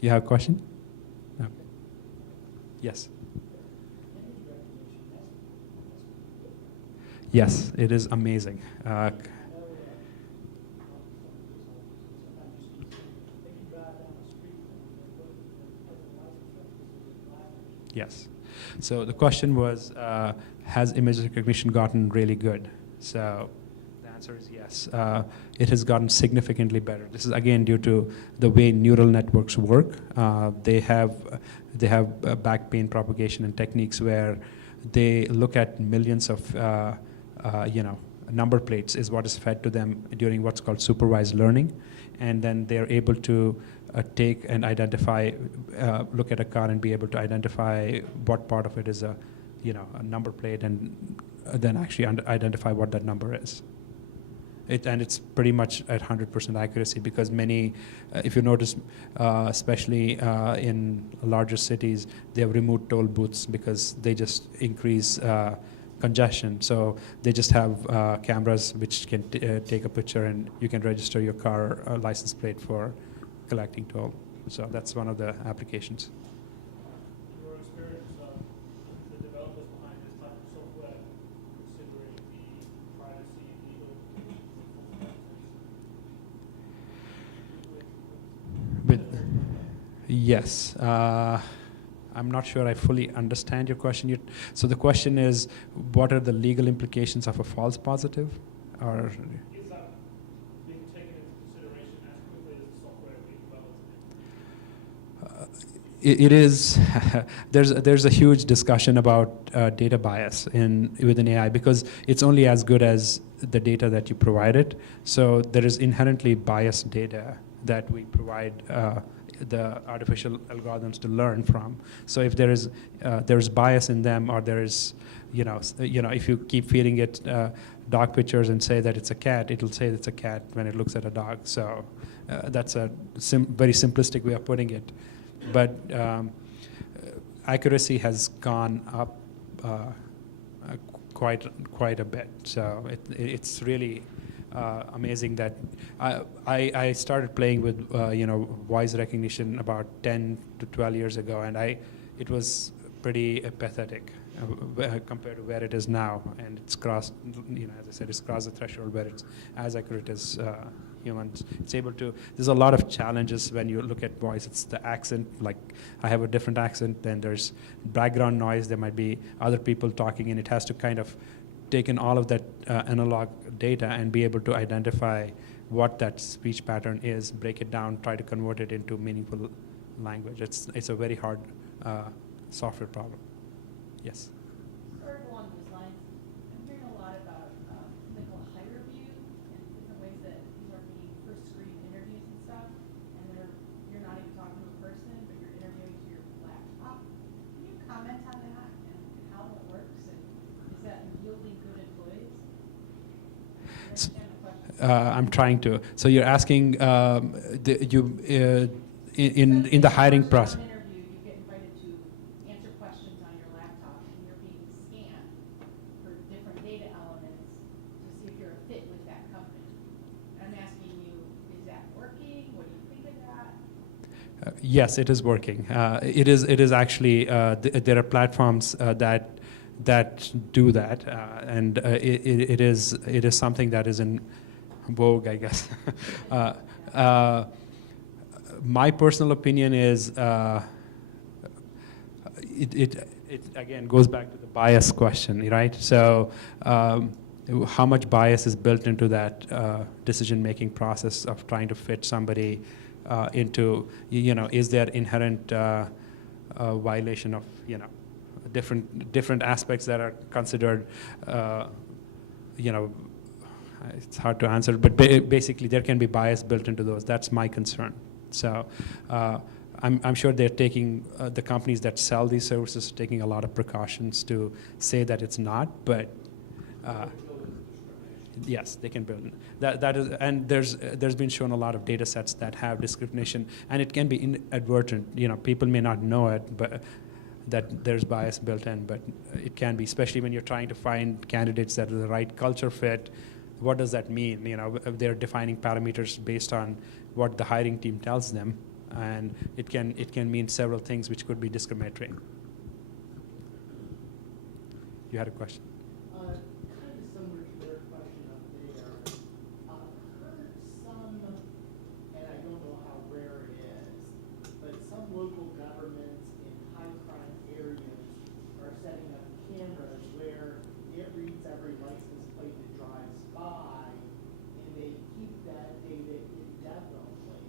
You have a question? No. Yes. Yes, it is amazing. Yes. So the question was, has image recognition gotten really good? So the answer is yes. It has gotten significantly better. This is again due to the way neural networks work. They have back pain propagation and techniques where they look at millions of number plates is what is fed to them during what's called supervised learning, and then they're able to take and identify, look at a car and be able to identify what part of it is a number plate, and then actually identify what that number is. And it's pretty much at 100% accuracy, because many, if you notice, especially in larger cities, they have removed toll booths because they just increase congestion. So they just have cameras which can take a picture, and you can register your car license plate for collecting toll. So that's one of the applications. Your experience, the developers behind this type of software, considering the privacy and legal Yes. I'm not sure I fully understand your question. So the question is, what are the legal implications of a false positive? Or is that being taken into consideration as quickly as the software being developed? it is. There's a huge discussion about data bias within AI, because it's only as good as the data that you provide it. So there is inherently biased data that we provide the artificial algorithms to learn from. So if there's bias in them, or there is, if you keep feeding it dog pictures and say that it's a cat, it'll say it's a cat when it looks at a dog. So that's a very simplistic way of putting it. But accuracy has gone up quite a bit. So it's really amazing that I started playing with voice recognition about 10 to 12 years ago, and it was pretty pathetic compared to where it is now, and it's crossed, as I said, it's crossed the threshold where it's as accurate as humans. It's able to. There's a lot of challenges when you look at voice. It's the accent. Like I have a different accent. Then there's background noise. There might be other people talking, and it has to kind of take in all of that analog data and be able to identify what that speech pattern is, break it down, try to convert it into meaningful language. It's a very hard software problem. Yes. Sort of along those lines, I'm hearing a lot about something called higher view and different ways that these are being first screen interviews and stuff, and you're not even talking to a person, but you're interviewing to your laptop. Can you comment on that and how it works, and is that yielding good employees? I'm trying to. So you're asking in the hiring process. Interview, you get invited to answer questions on your laptop, and you're being scanned for different data elements to see if you're a fit with that company. And I'm asking you, is that working? What do you think of that? Yes, it is working. It is actually there are platforms that do that, and it is something that is in vogue, I guess. My personal opinion is it again goes back to the bias question, right? So how much bias is built into that decision-making process of trying to fit somebody into, is there inherent violation of, different aspects that are considered, it's hard to answer, but basically there can be bias built into those. That's my concern. So I'm sure they're taking, the companies that sell these services are taking a lot of precautions to say that it's not, but yes, they can build it. That is, and there's been shown a lot of data sets that have discrimination, and it can be inadvertent. People may not know it, but that there's bias built in, but it can be, especially when you're trying to find candidates that are the right culture fit. What does that mean? You know, if they're defining parameters based on what the hiring team tells them, and it can mean several things which could be discriminatory. You had a question? Kind of similar to their question up there. Heard some, and I don't know how rare it is, but some local governments in high crime areas are setting up cameras where it reads every license plate that drives by, and they keep that data indefinitely.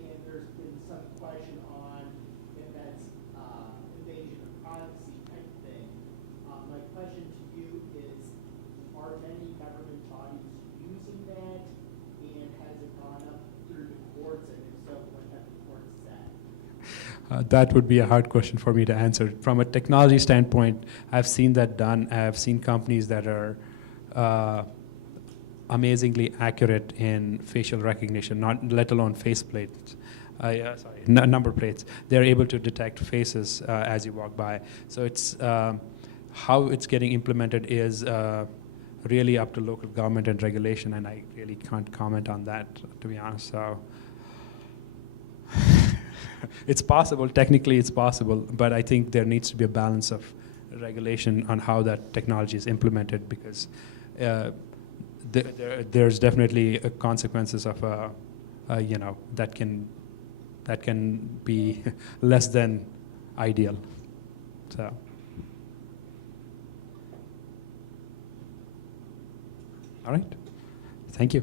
And there's been some question on if that's invasion of privacy type thing. My question to you is, are many government bodies using that, and has it gone up through the courts, and if so, what have the courts said? That would be a hard question for me to answer. From a technology standpoint, I've seen that done. I've seen companies that are amazingly accurate in facial recognition, not let alone faceplates. Number plates. They're able to detect faces as you walk by. So it's how it's getting implemented is really up to local government and regulation, and I really can't comment on that, to be honest. So it's possible, technically it's possible, but I think there needs to be a balance of regulation on how that technology is implemented, because there's definitely consequences of you know, that can be less than ideal. So. All right. Thank you.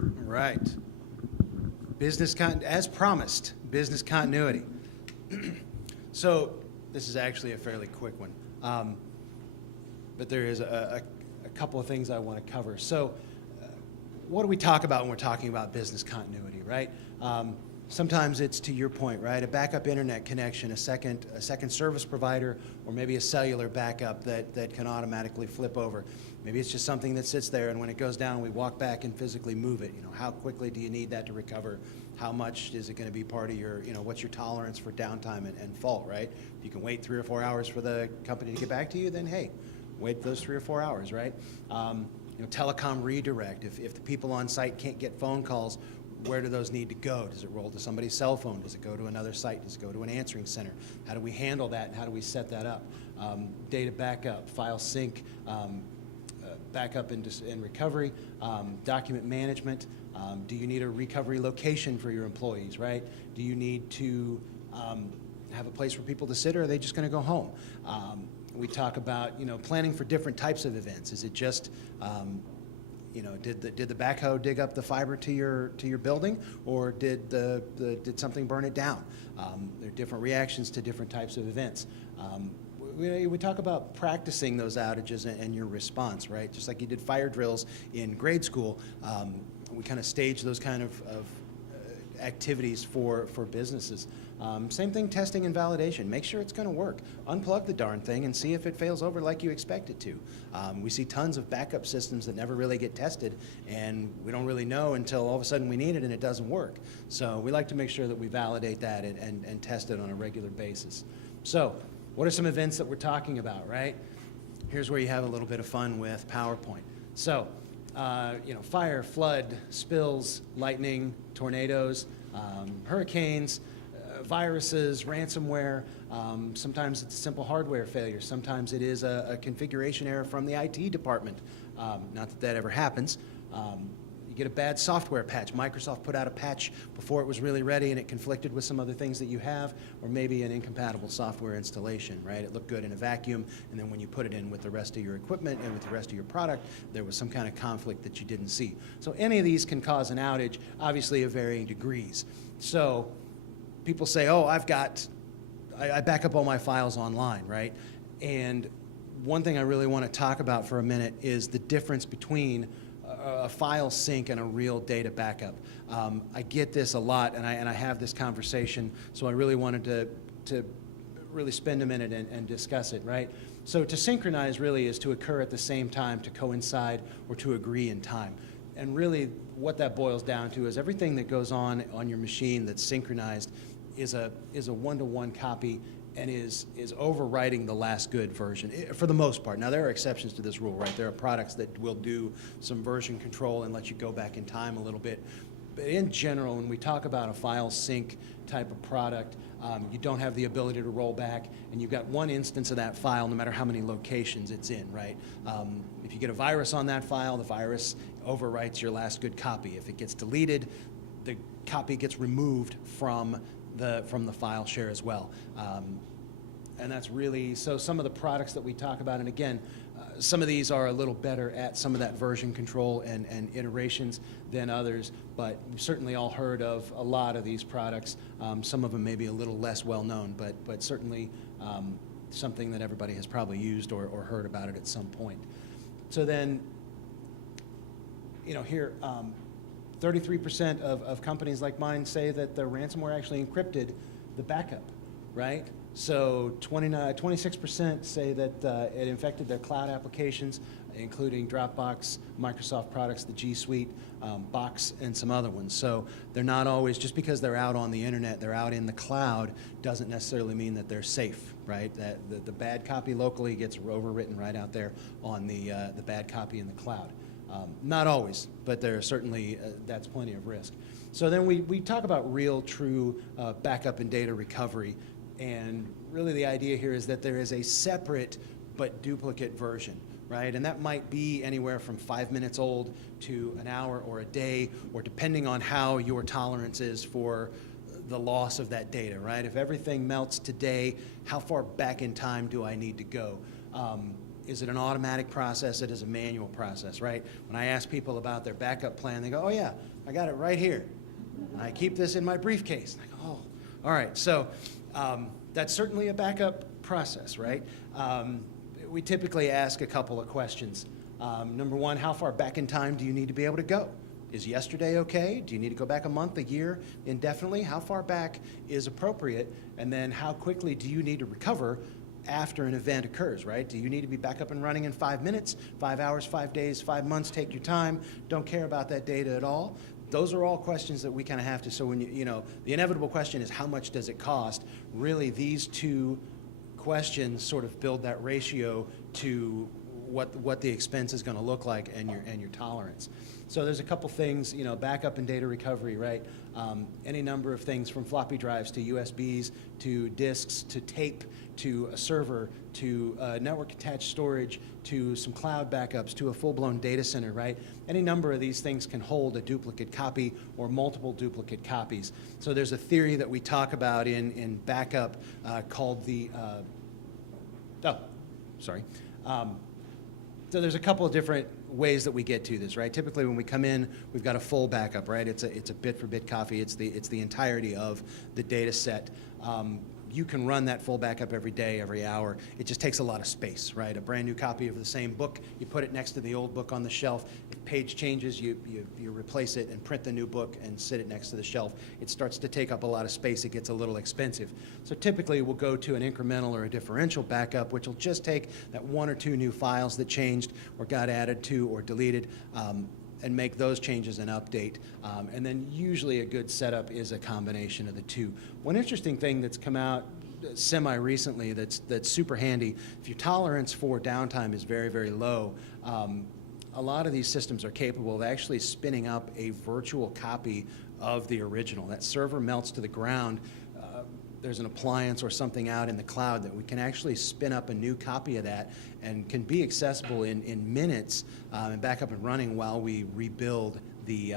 All right. As promised, business continuity. So this is actually a fairly quick one, but there is a couple of things I want to cover. So what do we talk about when we're talking about business continuity, right? Sometimes it's, to your point, right, a backup internet connection, a second service provider, or maybe a cellular backup that can automatically flip over. Maybe it's just something that sits there, and when it goes down, we walk back and physically move it. You know, how quickly do you need that to recover? How much is it going to be part of your, you know, what's your tolerance for downtime and fault, right? If you can wait 3 or 4 hours for the company to get back to you, then hey, wait those 3 or 4 hours, right? You know, telecom redirect. If the people on site can't get phone calls, where do those need to go? Does it roll to somebody's cell phone? Does it go to another site? Does it go to an answering center? How do we handle that, and how do we set that up? Data backup, file sync, backup and recovery, document management. Do you need a recovery location for your employees, right? Do you need to have a place for people to sit, or are they just going to go home? We talk about, you know, planning for different types of events. Is it just you know, did the backhoe dig up the fiber to your building, or did something burn it down? There are different reactions to different types of events. We talk about practicing those outages and your response, right? Just like you did fire drills in grade school, we kind of stage those kind of activities for businesses. Same thing, testing and validation. Make sure it's going to work. Unplug the darn thing and see if it fails over like you expect it to. We see tons of backup systems that never really get tested, and we don't really know until all of a sudden we need it and it doesn't work. So we like to make sure that we validate that and test it on a regular basis. So what are some events that we're talking about, right? Here's where you have a little bit of fun with PowerPoint. So you know, fire, flood, spills, lightning, tornadoes, hurricanes, viruses, ransomware. Sometimes it's a simple hardware failure. Sometimes it is a configuration error from the IT department. Not that that ever happens. You get a bad software patch. Microsoft put out a patch before it was really ready, and it conflicted with some other things that you have, or maybe an incompatible software installation, right? It looked good in a vacuum, and then when you put it in with the rest of your equipment and with the rest of your product, there was some kind of conflict that you didn't see. So any of these can cause an outage, obviously of varying degrees. So people say, oh, I back up all my files online, right? And one thing I really want to talk about for a minute is the difference between a file sync and a real data backup. I get this a lot, and I have this conversation, so I really wanted to really spend a minute and discuss it, right? So to synchronize really is to occur at the same time, to coincide, or to agree in time. And really what that boils down to is everything that goes on your machine that's synchronized is a one-to-one copy and is overwriting the last good version, for the most part. Now, there are exceptions to this rule, right? There are products that will do some version control and let you go back in time a little bit. But in general, when we talk about a file sync type of product, you don't have the ability to roll back, and you've got one instance of that file no matter how many locations it's in, right? If you get a virus on that file, the virus overwrites your last good copy. If it gets deleted, the copy gets removed from the file share as well. And that's really, so some of the products that we talk about, and again, some of these are a little better at some of that version control and iterations than others, but we've certainly all heard of a lot of these products. Some of them may be a little less well known, but certainly something that everybody has probably used or heard about it at some point. So then, you know, here, 33% of companies like mine say that the ransomware actually encrypted the backup, right? So 26% say that it infected their cloud applications, including Dropbox, Microsoft products, the G Suite, Box, and some other ones. So they're not always, just because they're out on the internet, they're out in the cloud, doesn't necessarily mean that they're safe, right? That the bad copy locally gets overwritten right out there on the bad copy in the cloud. Not always, but there are certainly, that's plenty of risk. So then we talk about real, true backup and data recovery. And really the idea here is that there is a separate but duplicate version, right? And that might be anywhere from 5 minutes old to an hour or a day, or depending on how your tolerance is for the loss of that data, right? If everything melts today, how far back in time do I need to go? Is it an automatic process? It is a manual process, right? When I ask people about their backup plan, they go, oh yeah, I got it right here. I keep this in my briefcase. And I go, oh, all right. So that's certainly a backup process, right? We typically ask a couple of questions. Number one, how far back in time do you need to be able to go? Is yesterday okay? Do you need to go back a month, a year, indefinitely? How far back is appropriate? And then how quickly do you need to recover after an event occurs, right? Do you need to be back up and running in 5 minutes, 5 hours, 5 days, 5 months? Take your time. Don't care about that data at all. Those are all questions that we kind of have to, so when you know, the inevitable question is how much does it cost? Really, these two questions sort of build that ratio to what the expense is going to look like and your tolerance. So there's a couple things, you know, backup and data recovery, right? Any number of things from floppy drives to USBs to disks to tape to a server to network attached storage to some cloud backups to a full-blown data center, right? Any number of these things can hold a duplicate copy or multiple duplicate copies. So there's a theory that we talk about in backup called the, so there's a couple of different ways that we get to this, right? Typically when we come in, we've got a full backup, right? It's a bit-for-bit copy. It's the entirety of the data set. You can run that full backup every day, every hour. It just takes a lot of space, right? A brand new copy of the same book, you put it next to the old book on the shelf. If page changes, you replace it and print the new book and sit it next to the shelf. It starts to take up a lot of space. It gets a little expensive. So typically we'll go to an incremental or a differential backup, which will just take that 1 or 2 new files that changed or got added to or deleted, and make those changes and update. And then usually a good setup is a combination of the two. One interesting thing that's come out semi-recently that's super handy, if your tolerance for downtime is very, very low, a lot of these systems are capable of actually spinning up a virtual copy of the original. That server melts to the ground. There's an appliance or something out in the cloud that we can actually spin up a new copy of that and can be accessible in minutes and back up and running while we rebuild the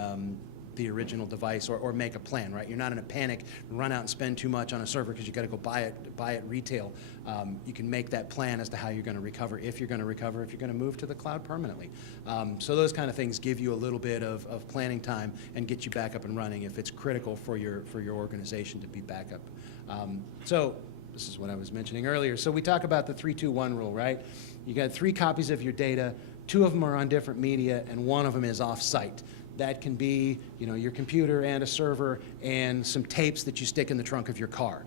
original device or make a plan, right? You're not in a panic, run out and spend too much on a server because you got to go buy it retail. You can make that plan as to how you're going to recover, if you're going to move to the cloud permanently. So those kind of things give you a little bit of planning time and get you back up and running if it's critical for your organization to be back up. So this is what I was mentioning earlier. So we talk about the 3-2-1 rule, right? You got 3 copies of your data, 2 of them are on different media, and 1 of them is off-site. That can be, you know, your computer and a server and some tapes that you stick in the trunk of your car.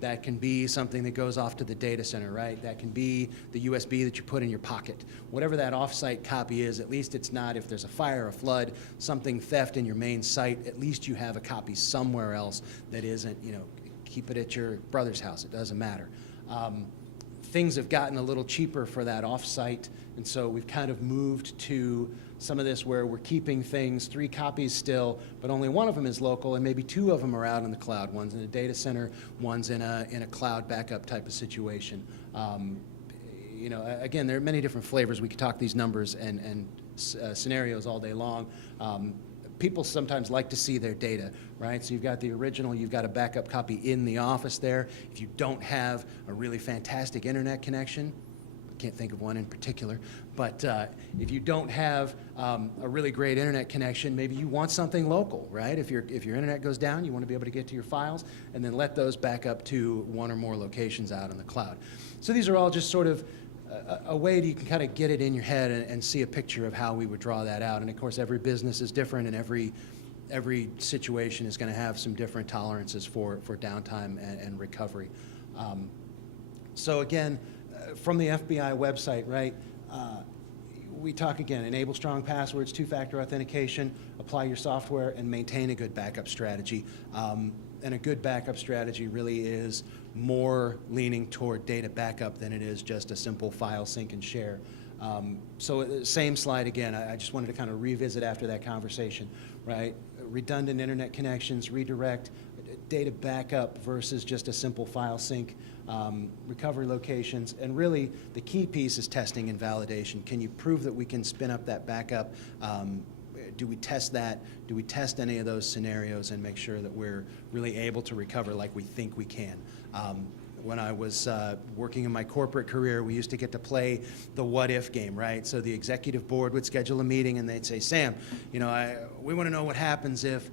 That can be something that goes off to the data center, right? That can be the USB that you put in your pocket. Whatever that off-site copy is, at least it's not, if there's a fire, a flood, something theft in your main site, at least you have a copy somewhere else that isn't, keep it at your brother's house, it doesn't matter. Things have gotten a little cheaper for that off-site, and so we've kind of moved to some of this where we're keeping things 3 copies still, but only one of them is local, and maybe 2 of them are out in the cloud. One's in a data center, one's in a cloud backup type of situation. Again, there are many different flavors. We could talk these numbers and scenarios all day long. People sometimes like to see their data, right? So you've got the original, you've got a backup copy in the office there. If you don't have a really fantastic internet connection, I can't think of one in particular, but if you don't have a really great internet connection, maybe you want something local, right? If your internet goes down, you want to be able to get to your files and then let those back up to 1 or more locations out in the cloud. So these are all just sort of a way that you can kind of get it in your head and see a picture of how we would draw that out. And of course, every business is different, and every situation is going to have some different tolerances for downtime and recovery. So again, from the FBI website, right, we talk again, enable strong passwords, 2-factor authentication, apply your software, and maintain a good backup strategy. And a good backup strategy really is more leaning toward data backup than it is just a simple file sync and share. So same slide again, I just wanted to kind of revisit after that conversation, right? Redundant internet connections, redirect, data backup versus just a simple file sync, recovery locations, and really the key piece is testing and validation. Can you prove that we can spin up that backup? Do we test that? Do we test any of those scenarios and make sure that we're really able to recover like we think we can? When I was working in my corporate career, we used to get to play the what if game, right? So the executive board would schedule a meeting and they'd say, Sam, we want to know what happens if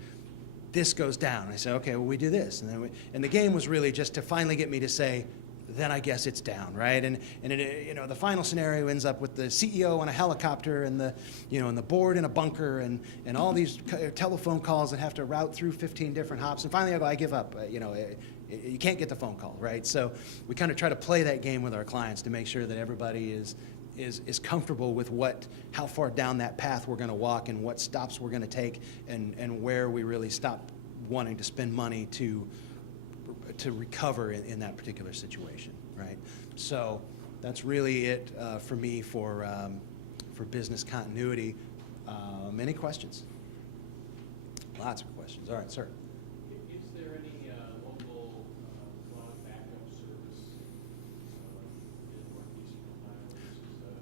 this goes down. I said, okay, well, we do this. And the game was really just to finally get me to say, then I guess it's down, right? And the final scenario ends up with the CEO on a helicopter and the board in a bunker and all these telephone calls that have to route through 15 different hops. And finally I go, I give up. You can't get the phone call, right? So we kind of try to play that game with our clients to make sure that everybody is comfortable with how far down that path we're going to walk and what stops we're going to take and where we really stop wanting to spend money to recover in that particular situation, right? So that's really it for me for business continuity. Any questions? Lots of questions. All right, sir. Is there any local cloud backup service in Northeastern Ohio versus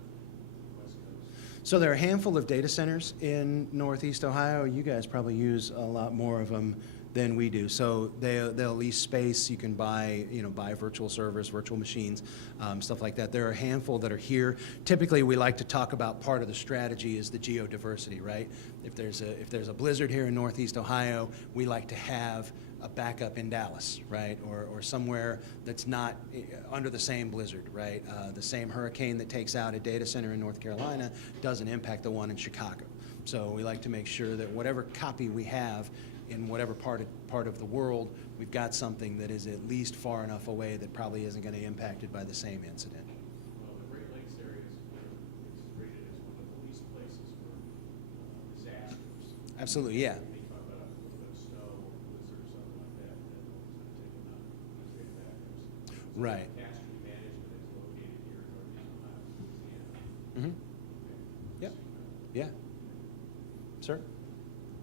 West Coast? So there are a handful of data centers in Northeast Ohio. You guys probably use a lot more of them than we do. So they'll lease space. You can buy virtual servers, virtual machines, stuff like that. There are a handful that are here. Typically, we like to talk about part of the strategy is the geodiversity, right? If there's a blizzard here in Northeast Ohio, we like to have a backup in Dallas, right? Or somewhere that's not under the same blizzard, right? The same hurricane that takes out a data center in North Carolina doesn't impact the one in Chicago. So we like to make sure that whatever copy we have in whatever part of the world, we've got something that is at least far enough away that probably isn't going to be impacted by the same incident. Well, the Great Lakes area is rated as one of the least places for disasters. Absolutely, yeah. They talk about a little bit of snow, blizzard, something like that, that one's going to take them out because they have backups. So Right. Catastrophe management is located here in Northeast Ohio, Louisiana. Mm-hmm. Yep. Yeah. Sir?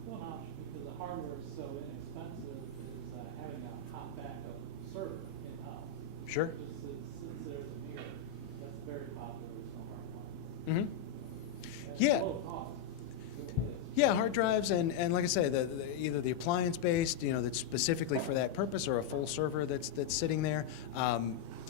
One option, because the hardware is so inexpensive, is having a hot backup server in-house. Sure. Just sits there as a mirror. That's very popular with some of our clients. Mm-hmm. That's Yeah. low cost. It is. Yeah, hard drives and like I say, either the appliance-based, that's specifically for that purpose, or a full server that's sitting there.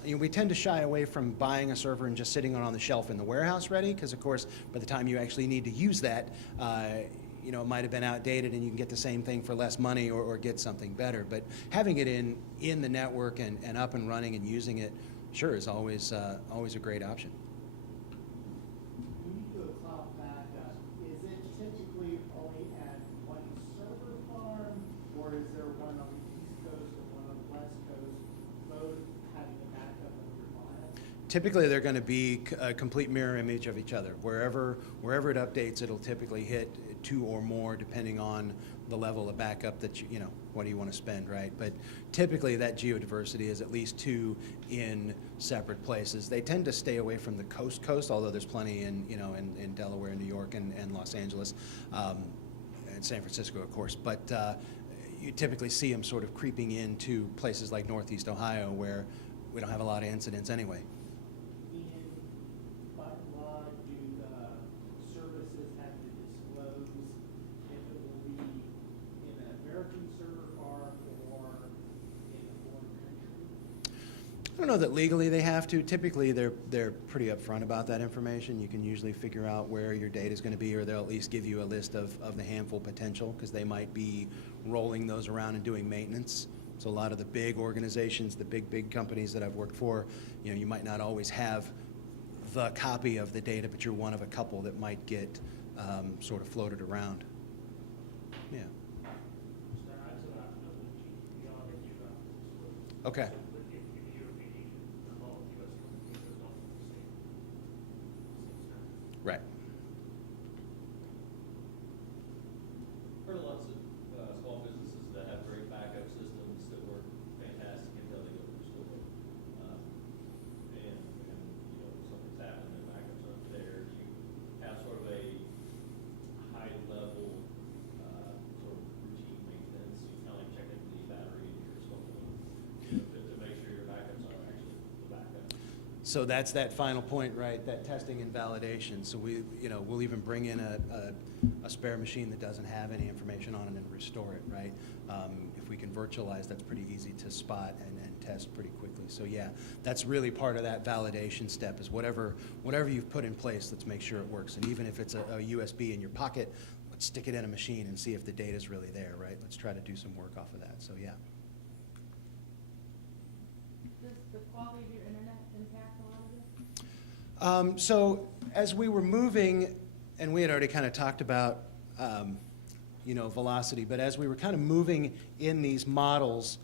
We tend to shy away from buying a server and just sitting on the shelf in the warehouse ready, because of course, by the time you actually need to use that, it might have been outdated and you can get the same thing for less money or get something better. But having it in the network and up and running and using it, sure, is always a great option. When you do a cloud backup, is it typically only at one server farm, or is there one on the East Coast and one on the West Coast? typically they're going to be a complete mirror image of each other. Wherever it updates, it'll typically hit 2 or more depending on the level of backup that you know, what do you want to spend, right? But typically that geodiversity is at least 2 in separate places. They tend to stay away from the coast, although there's plenty in, you know, in Delaware, New York, and Los Angeles, and San Francisco, of course. But you typically see them sort of creeping into places like Northeast Ohio where we don't have a lot of incidents anyway. And by law, do the services have to disclose if it will be in an American server farm or in a foreign country? I don't know that legally they have to. Typically, they're pretty upfront about that information. You can usually figure out where your data is going to be, or they'll at least give you a list of the handful potential, because they might be rolling those around and doing maintenance. So a lot of the big organizations, the big companies that I've worked for, you know, you might not always have the copy of the data, but you're one of a couple that might get sort of floated around. Yeah. Just to add to that, GDPR in Europe, Okay. but if the European Union, a lot of US companies are not the same standard. Right. Heard lots of small businesses that have great backup systems that work fantastic until they go to the store. And you know, something's happened, the backups aren't there. Do you have sort of a high level sort of routine maintenance? You kind of like checking the battery in your cell phone, you know, to make sure your backups are actually the backup. So that's that final point, right? That testing and validation. So we, you know, we'll even bring in a spare machine that doesn't have any information on it and restore it, right? If we can virtualize, that's pretty easy to spot and test pretty quickly. So yeah, that's really part of that validation step, is whatever you've put in place, let's make sure it works. And even if it's a USB in your pocket, let's stick it in a machine and see if the data's really there, right? Let's try to do some work off of that. So yeah. Does the quality of your internet impact a lot of this? So as we were moving, and we had already kind of talked about, you know, velocity, but as we were kind of moving in these models,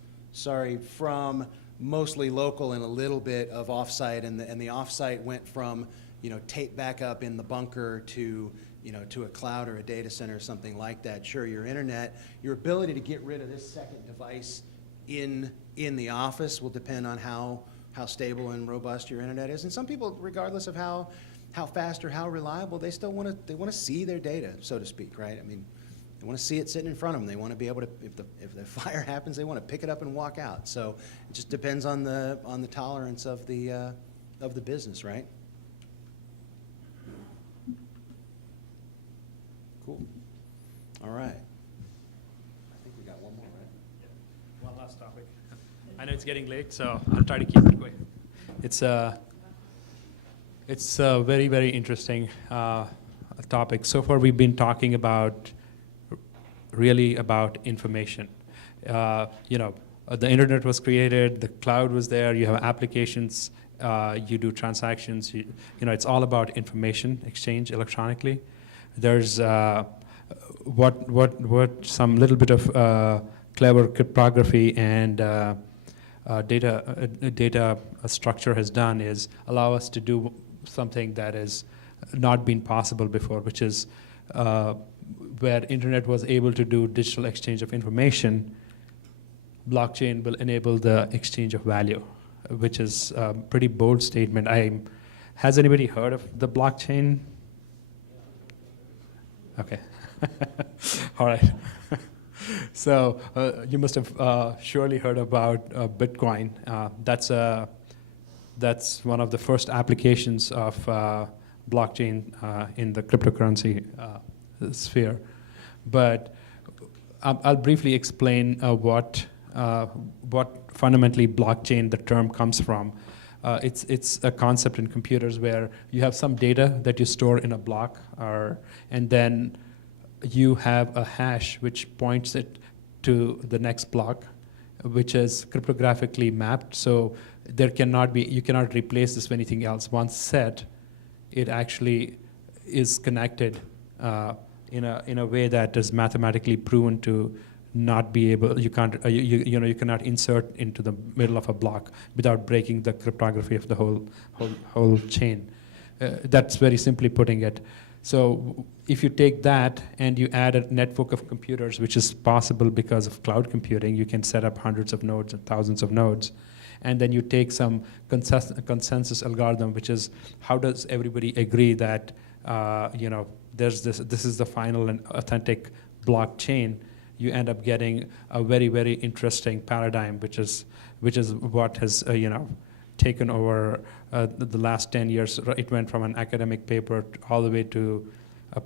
from mostly local and a little bit of offsite, and the offsite went from, you know, tape backup in the bunker to, you know, to a cloud or a data center or something like that. Sure, your internet, your ability to get rid of this second device in the office will depend on how stable and robust your internet is. And some people, regardless of how fast or how reliable, they still want to see their data, so to speak, right? I mean, they want to see it sitting in front of them. They want to be able to, if the fire happens, they want to pick it up and walk out. So it just depends on the tolerance of the business, right? Cool. All right. I think we got one more, right? One last topic. I know it's getting late, so I'll try to keep it quick. It's a very, very interesting topic. So far, we've been talking about information. You know, the internet was created, the cloud was there, you have applications, you do transactions. You know, it's all about information exchange electronically. There's what some little bit of clever cryptography and data structure has done is allow us to do something that has not been possible before, which is where internet was able to do digital exchange of information. Blockchain will enable the exchange of value, which is a pretty bold statement. Has anybody heard of the blockchain? Okay. All right. So you must have surely heard about Bitcoin. That's one of the first applications of blockchain in the cryptocurrency sphere. But I'll briefly explain what fundamentally blockchain, the term, comes from. It's a concept in computers where you have some data that you store in a block, and then you have a hash which points it to the next block, which is cryptographically mapped. So you cannot replace this with anything else. Once set, it actually is connected in a way that is mathematically proven to not be able, you can't, you cannot insert into the middle of a block without breaking the cryptography of the whole chain. That's very simply putting it. So if you take that and you add a network of computers, which is possible because of cloud computing, you can set up hundreds of nodes and thousands of nodes. And then you take some consensus algorithm, which is how does everybody agree that there's this is the final and authentic blockchain. You end up getting a very, very interesting paradigm, which is what has taken over the last 10 years. It went from an academic paper all the way to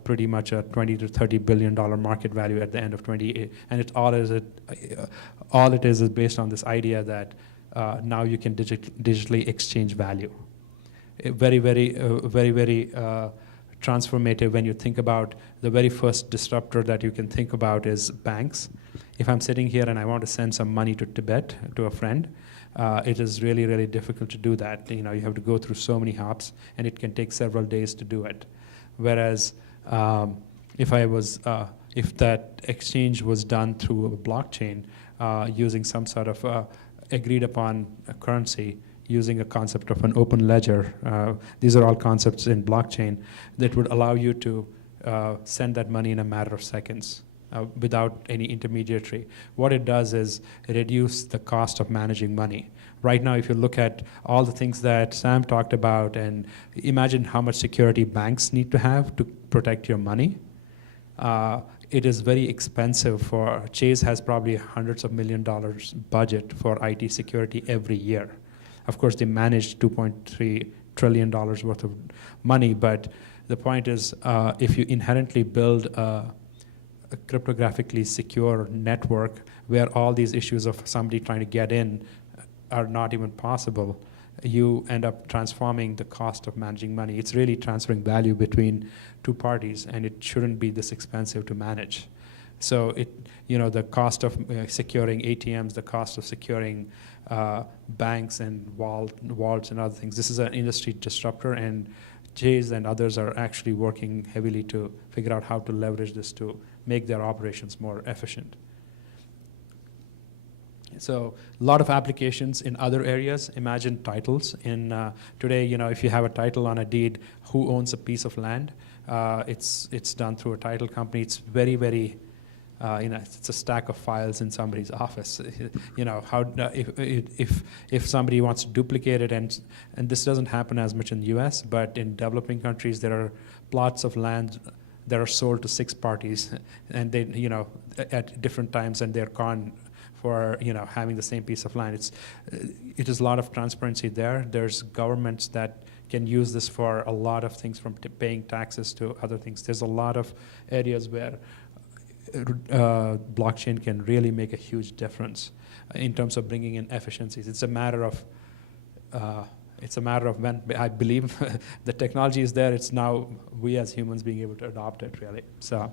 pretty much a $20 to $30 billion market value at the end of 28. And all it is based on this idea that now you can digitally exchange value. Very, very transformative when you think about the very first disruptor that you can think about is banks. If I'm sitting here and I want to send some money to Tibet to a friend, it is really, really difficult to do that. You have to go through so many hops, and it can take several days to do it. Whereas if that exchange was done through a blockchain using some sort of agreed upon currency, using a concept of an open ledger. These are all concepts in blockchain that would allow you to send that money in a matter of seconds without any intermediary. What it does is reduce the cost of managing money. Right now, if you look at all the things that Sam talked about, and imagine how much security banks need to have to protect your money. It is very expensive for, Chase has probably hundreds of $millions budget for IT security every year. Of course, they manage $2.3 trillion worth of money, but the point is, if you inherently build a cryptographically secure network where all these issues of somebody trying to get in are not even possible, you end up transforming the cost of managing money. It's really transferring value between two parties, and it shouldn't be this expensive to manage. So the cost of securing ATMs, the cost of securing banks and vaults and other things. This is an industry disruptor, and Chase and others are actually working heavily to figure out how to leverage this to make their operations more efficient. So a lot of applications in other areas. Imagine titles. Today, if you have a title on a deed, who owns a piece of land? It's done through a title company. It's very, very, it's a stack of files in somebody's office. If somebody wants to duplicate it, and this doesn't happen as much in the U.S., but in developing countries, there are plots of land that are sold to 6 parties, and they, at different times, and they're gone for having the same piece of land. It is a lot of transparency there. There's governments that can use this for a lot of things, from paying taxes to other things. There's a lot of areas where blockchain can really make a huge difference in terms of bringing in efficiencies. It's a matter of when I believe the technology is there. It's now we as humans being able to adopt it, really. So.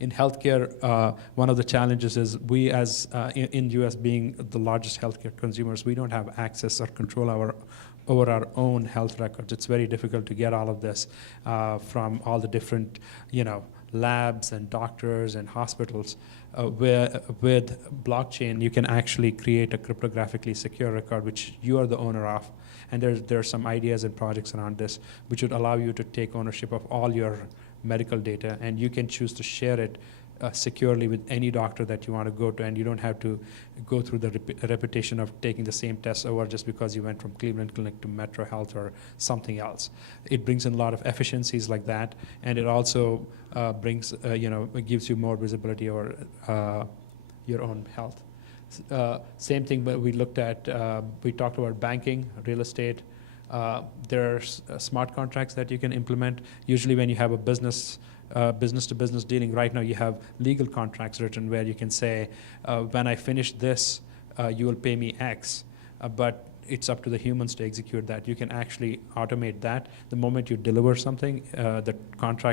In healthcare, one of the challenges is we as, in US being the largest healthcare consumers, we don't have access or control over our own health records. It's very difficult to get all of this from all the different, labs and doctors and hospitals. With blockchain, you can actually create a cryptographically secure record, which you are the owner of. And there are some ideas and projects around this, which would allow you to take ownership of all your medical data, and you can choose to share it securely with any doctor that you want to go to, and you don't have to go through the repetition of taking the same test over just because you went from Cleveland Clinic to Metro Health or something else. It brings in a lot of efficiencies like that, and it also brings, it gives you more visibility over your own health. Same thing, but we looked at, we talked about banking, real estate. There are smart contracts that you can implement. Usually when you have a business-to-business dealing, right now you have legal contracts written where you can say, when I finish this, you will pay me X, but it's up to the humans to execute that. You can actually automate that. The moment you deliver something, the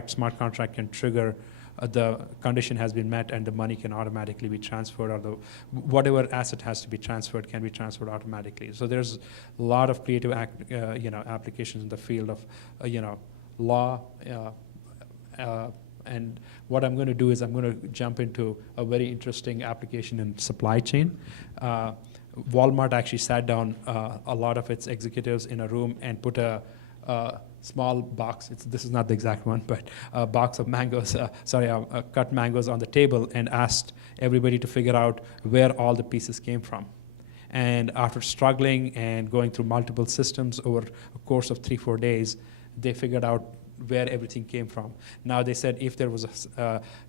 smart contract can trigger the condition has been met, and the money can automatically be transferred, or whatever asset has to be transferred can be transferred automatically. So there's a lot of creative applications in the field of law And what I'm going to do is I'm going to jump into a very interesting application in supply chain. Walmart actually sat down a lot of its executives in a room and put a small box, this is not the exact one, but a box of mangoes, cut mangoes on the table, and asked everybody to figure out where all the pieces came from. And after struggling and going through multiple systems over a course of 3-4 days, they figured out where everything came from. Now they said if there was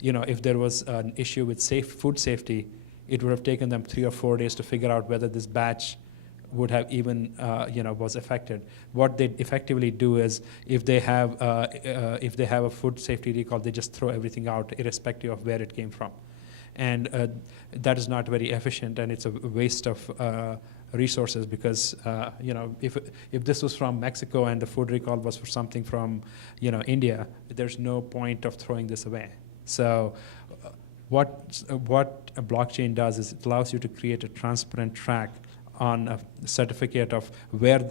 if there was an issue with food safety, it would have taken them 3 or 4 days to figure out whether this batch would have even was affected. What they effectively do is if they have a food safety recall, they just throw everything out irrespective of where it came from. And that is not very efficient, and it's a waste of resources because if this was from Mexico and the food recall was for something from India, there's no point of throwing this away. So what a blockchain does is it allows you to create a transparent track on a certificate of where the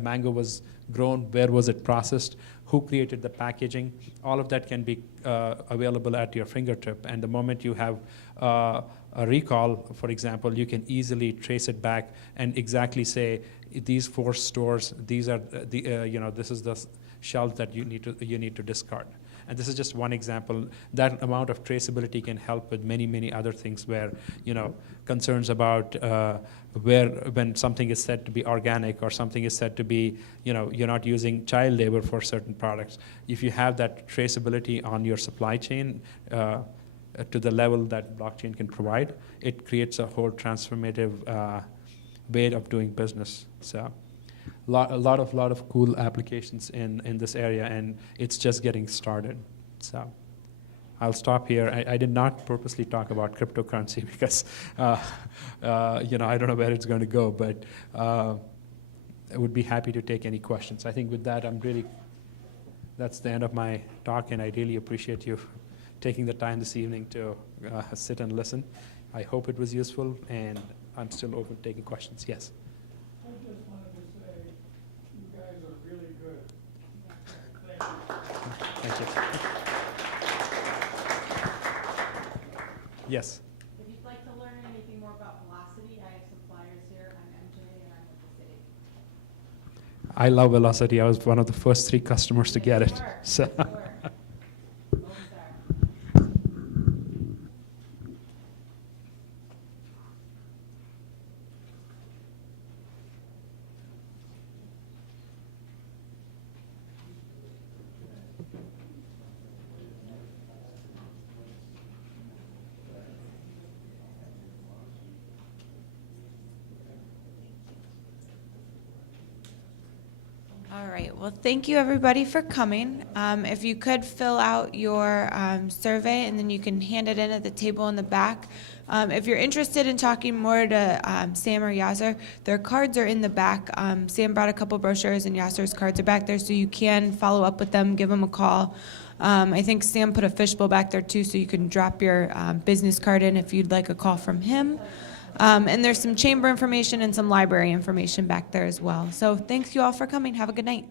mango was grown, where was it processed, who created the packaging. All of that can be available at your fingertip. And the moment you have a recall, for example, you can easily trace it back and exactly say these 4 stores, these are this is the shelf that you need to discard. And this is just one example. That amount of traceability can help with many, many other things where, concerns about when something is said to be organic or something is said to be, you're not using child labor for certain products. If you have that traceability on your supply chain to the level that blockchain can provide, it creates a whole transformative way of doing business. So. A lot of cool applications in this area, and it's just getting started. So I'll stop here. I did not purposely talk about cryptocurrency because I don't know where it's going to go, but I would be happy to take any questions. I think with that, that's the end of my talk, and I really appreciate you taking the time this evening to sit and listen. I hope it was useful, and I'm still open to taking questions. Yes. I just wanted to say, you guys are really good. Thank you. Thank you. Yes. If you'd like to learn anything more about Velocity, I have some flyers here. I'm MJ and I'm with the city. I love Velocity. I was one of the first 3 customers to get it. So. Sure. All right, well, thank you everybody for coming. If you could fill out your survey and then you can hand it in at the table in the back. If you're interested in talking more to Sam or Yasser, their cards are in the back. Sam brought a couple brochures and Yasser's cards are back there, so you can follow up with them, give them a call. I think Sam put a fishbowl back there too, so you can drop your business card in if you'd like a call from him. And there's some chamber information and some library information back there as well. So thanks you all for coming. Have a good night.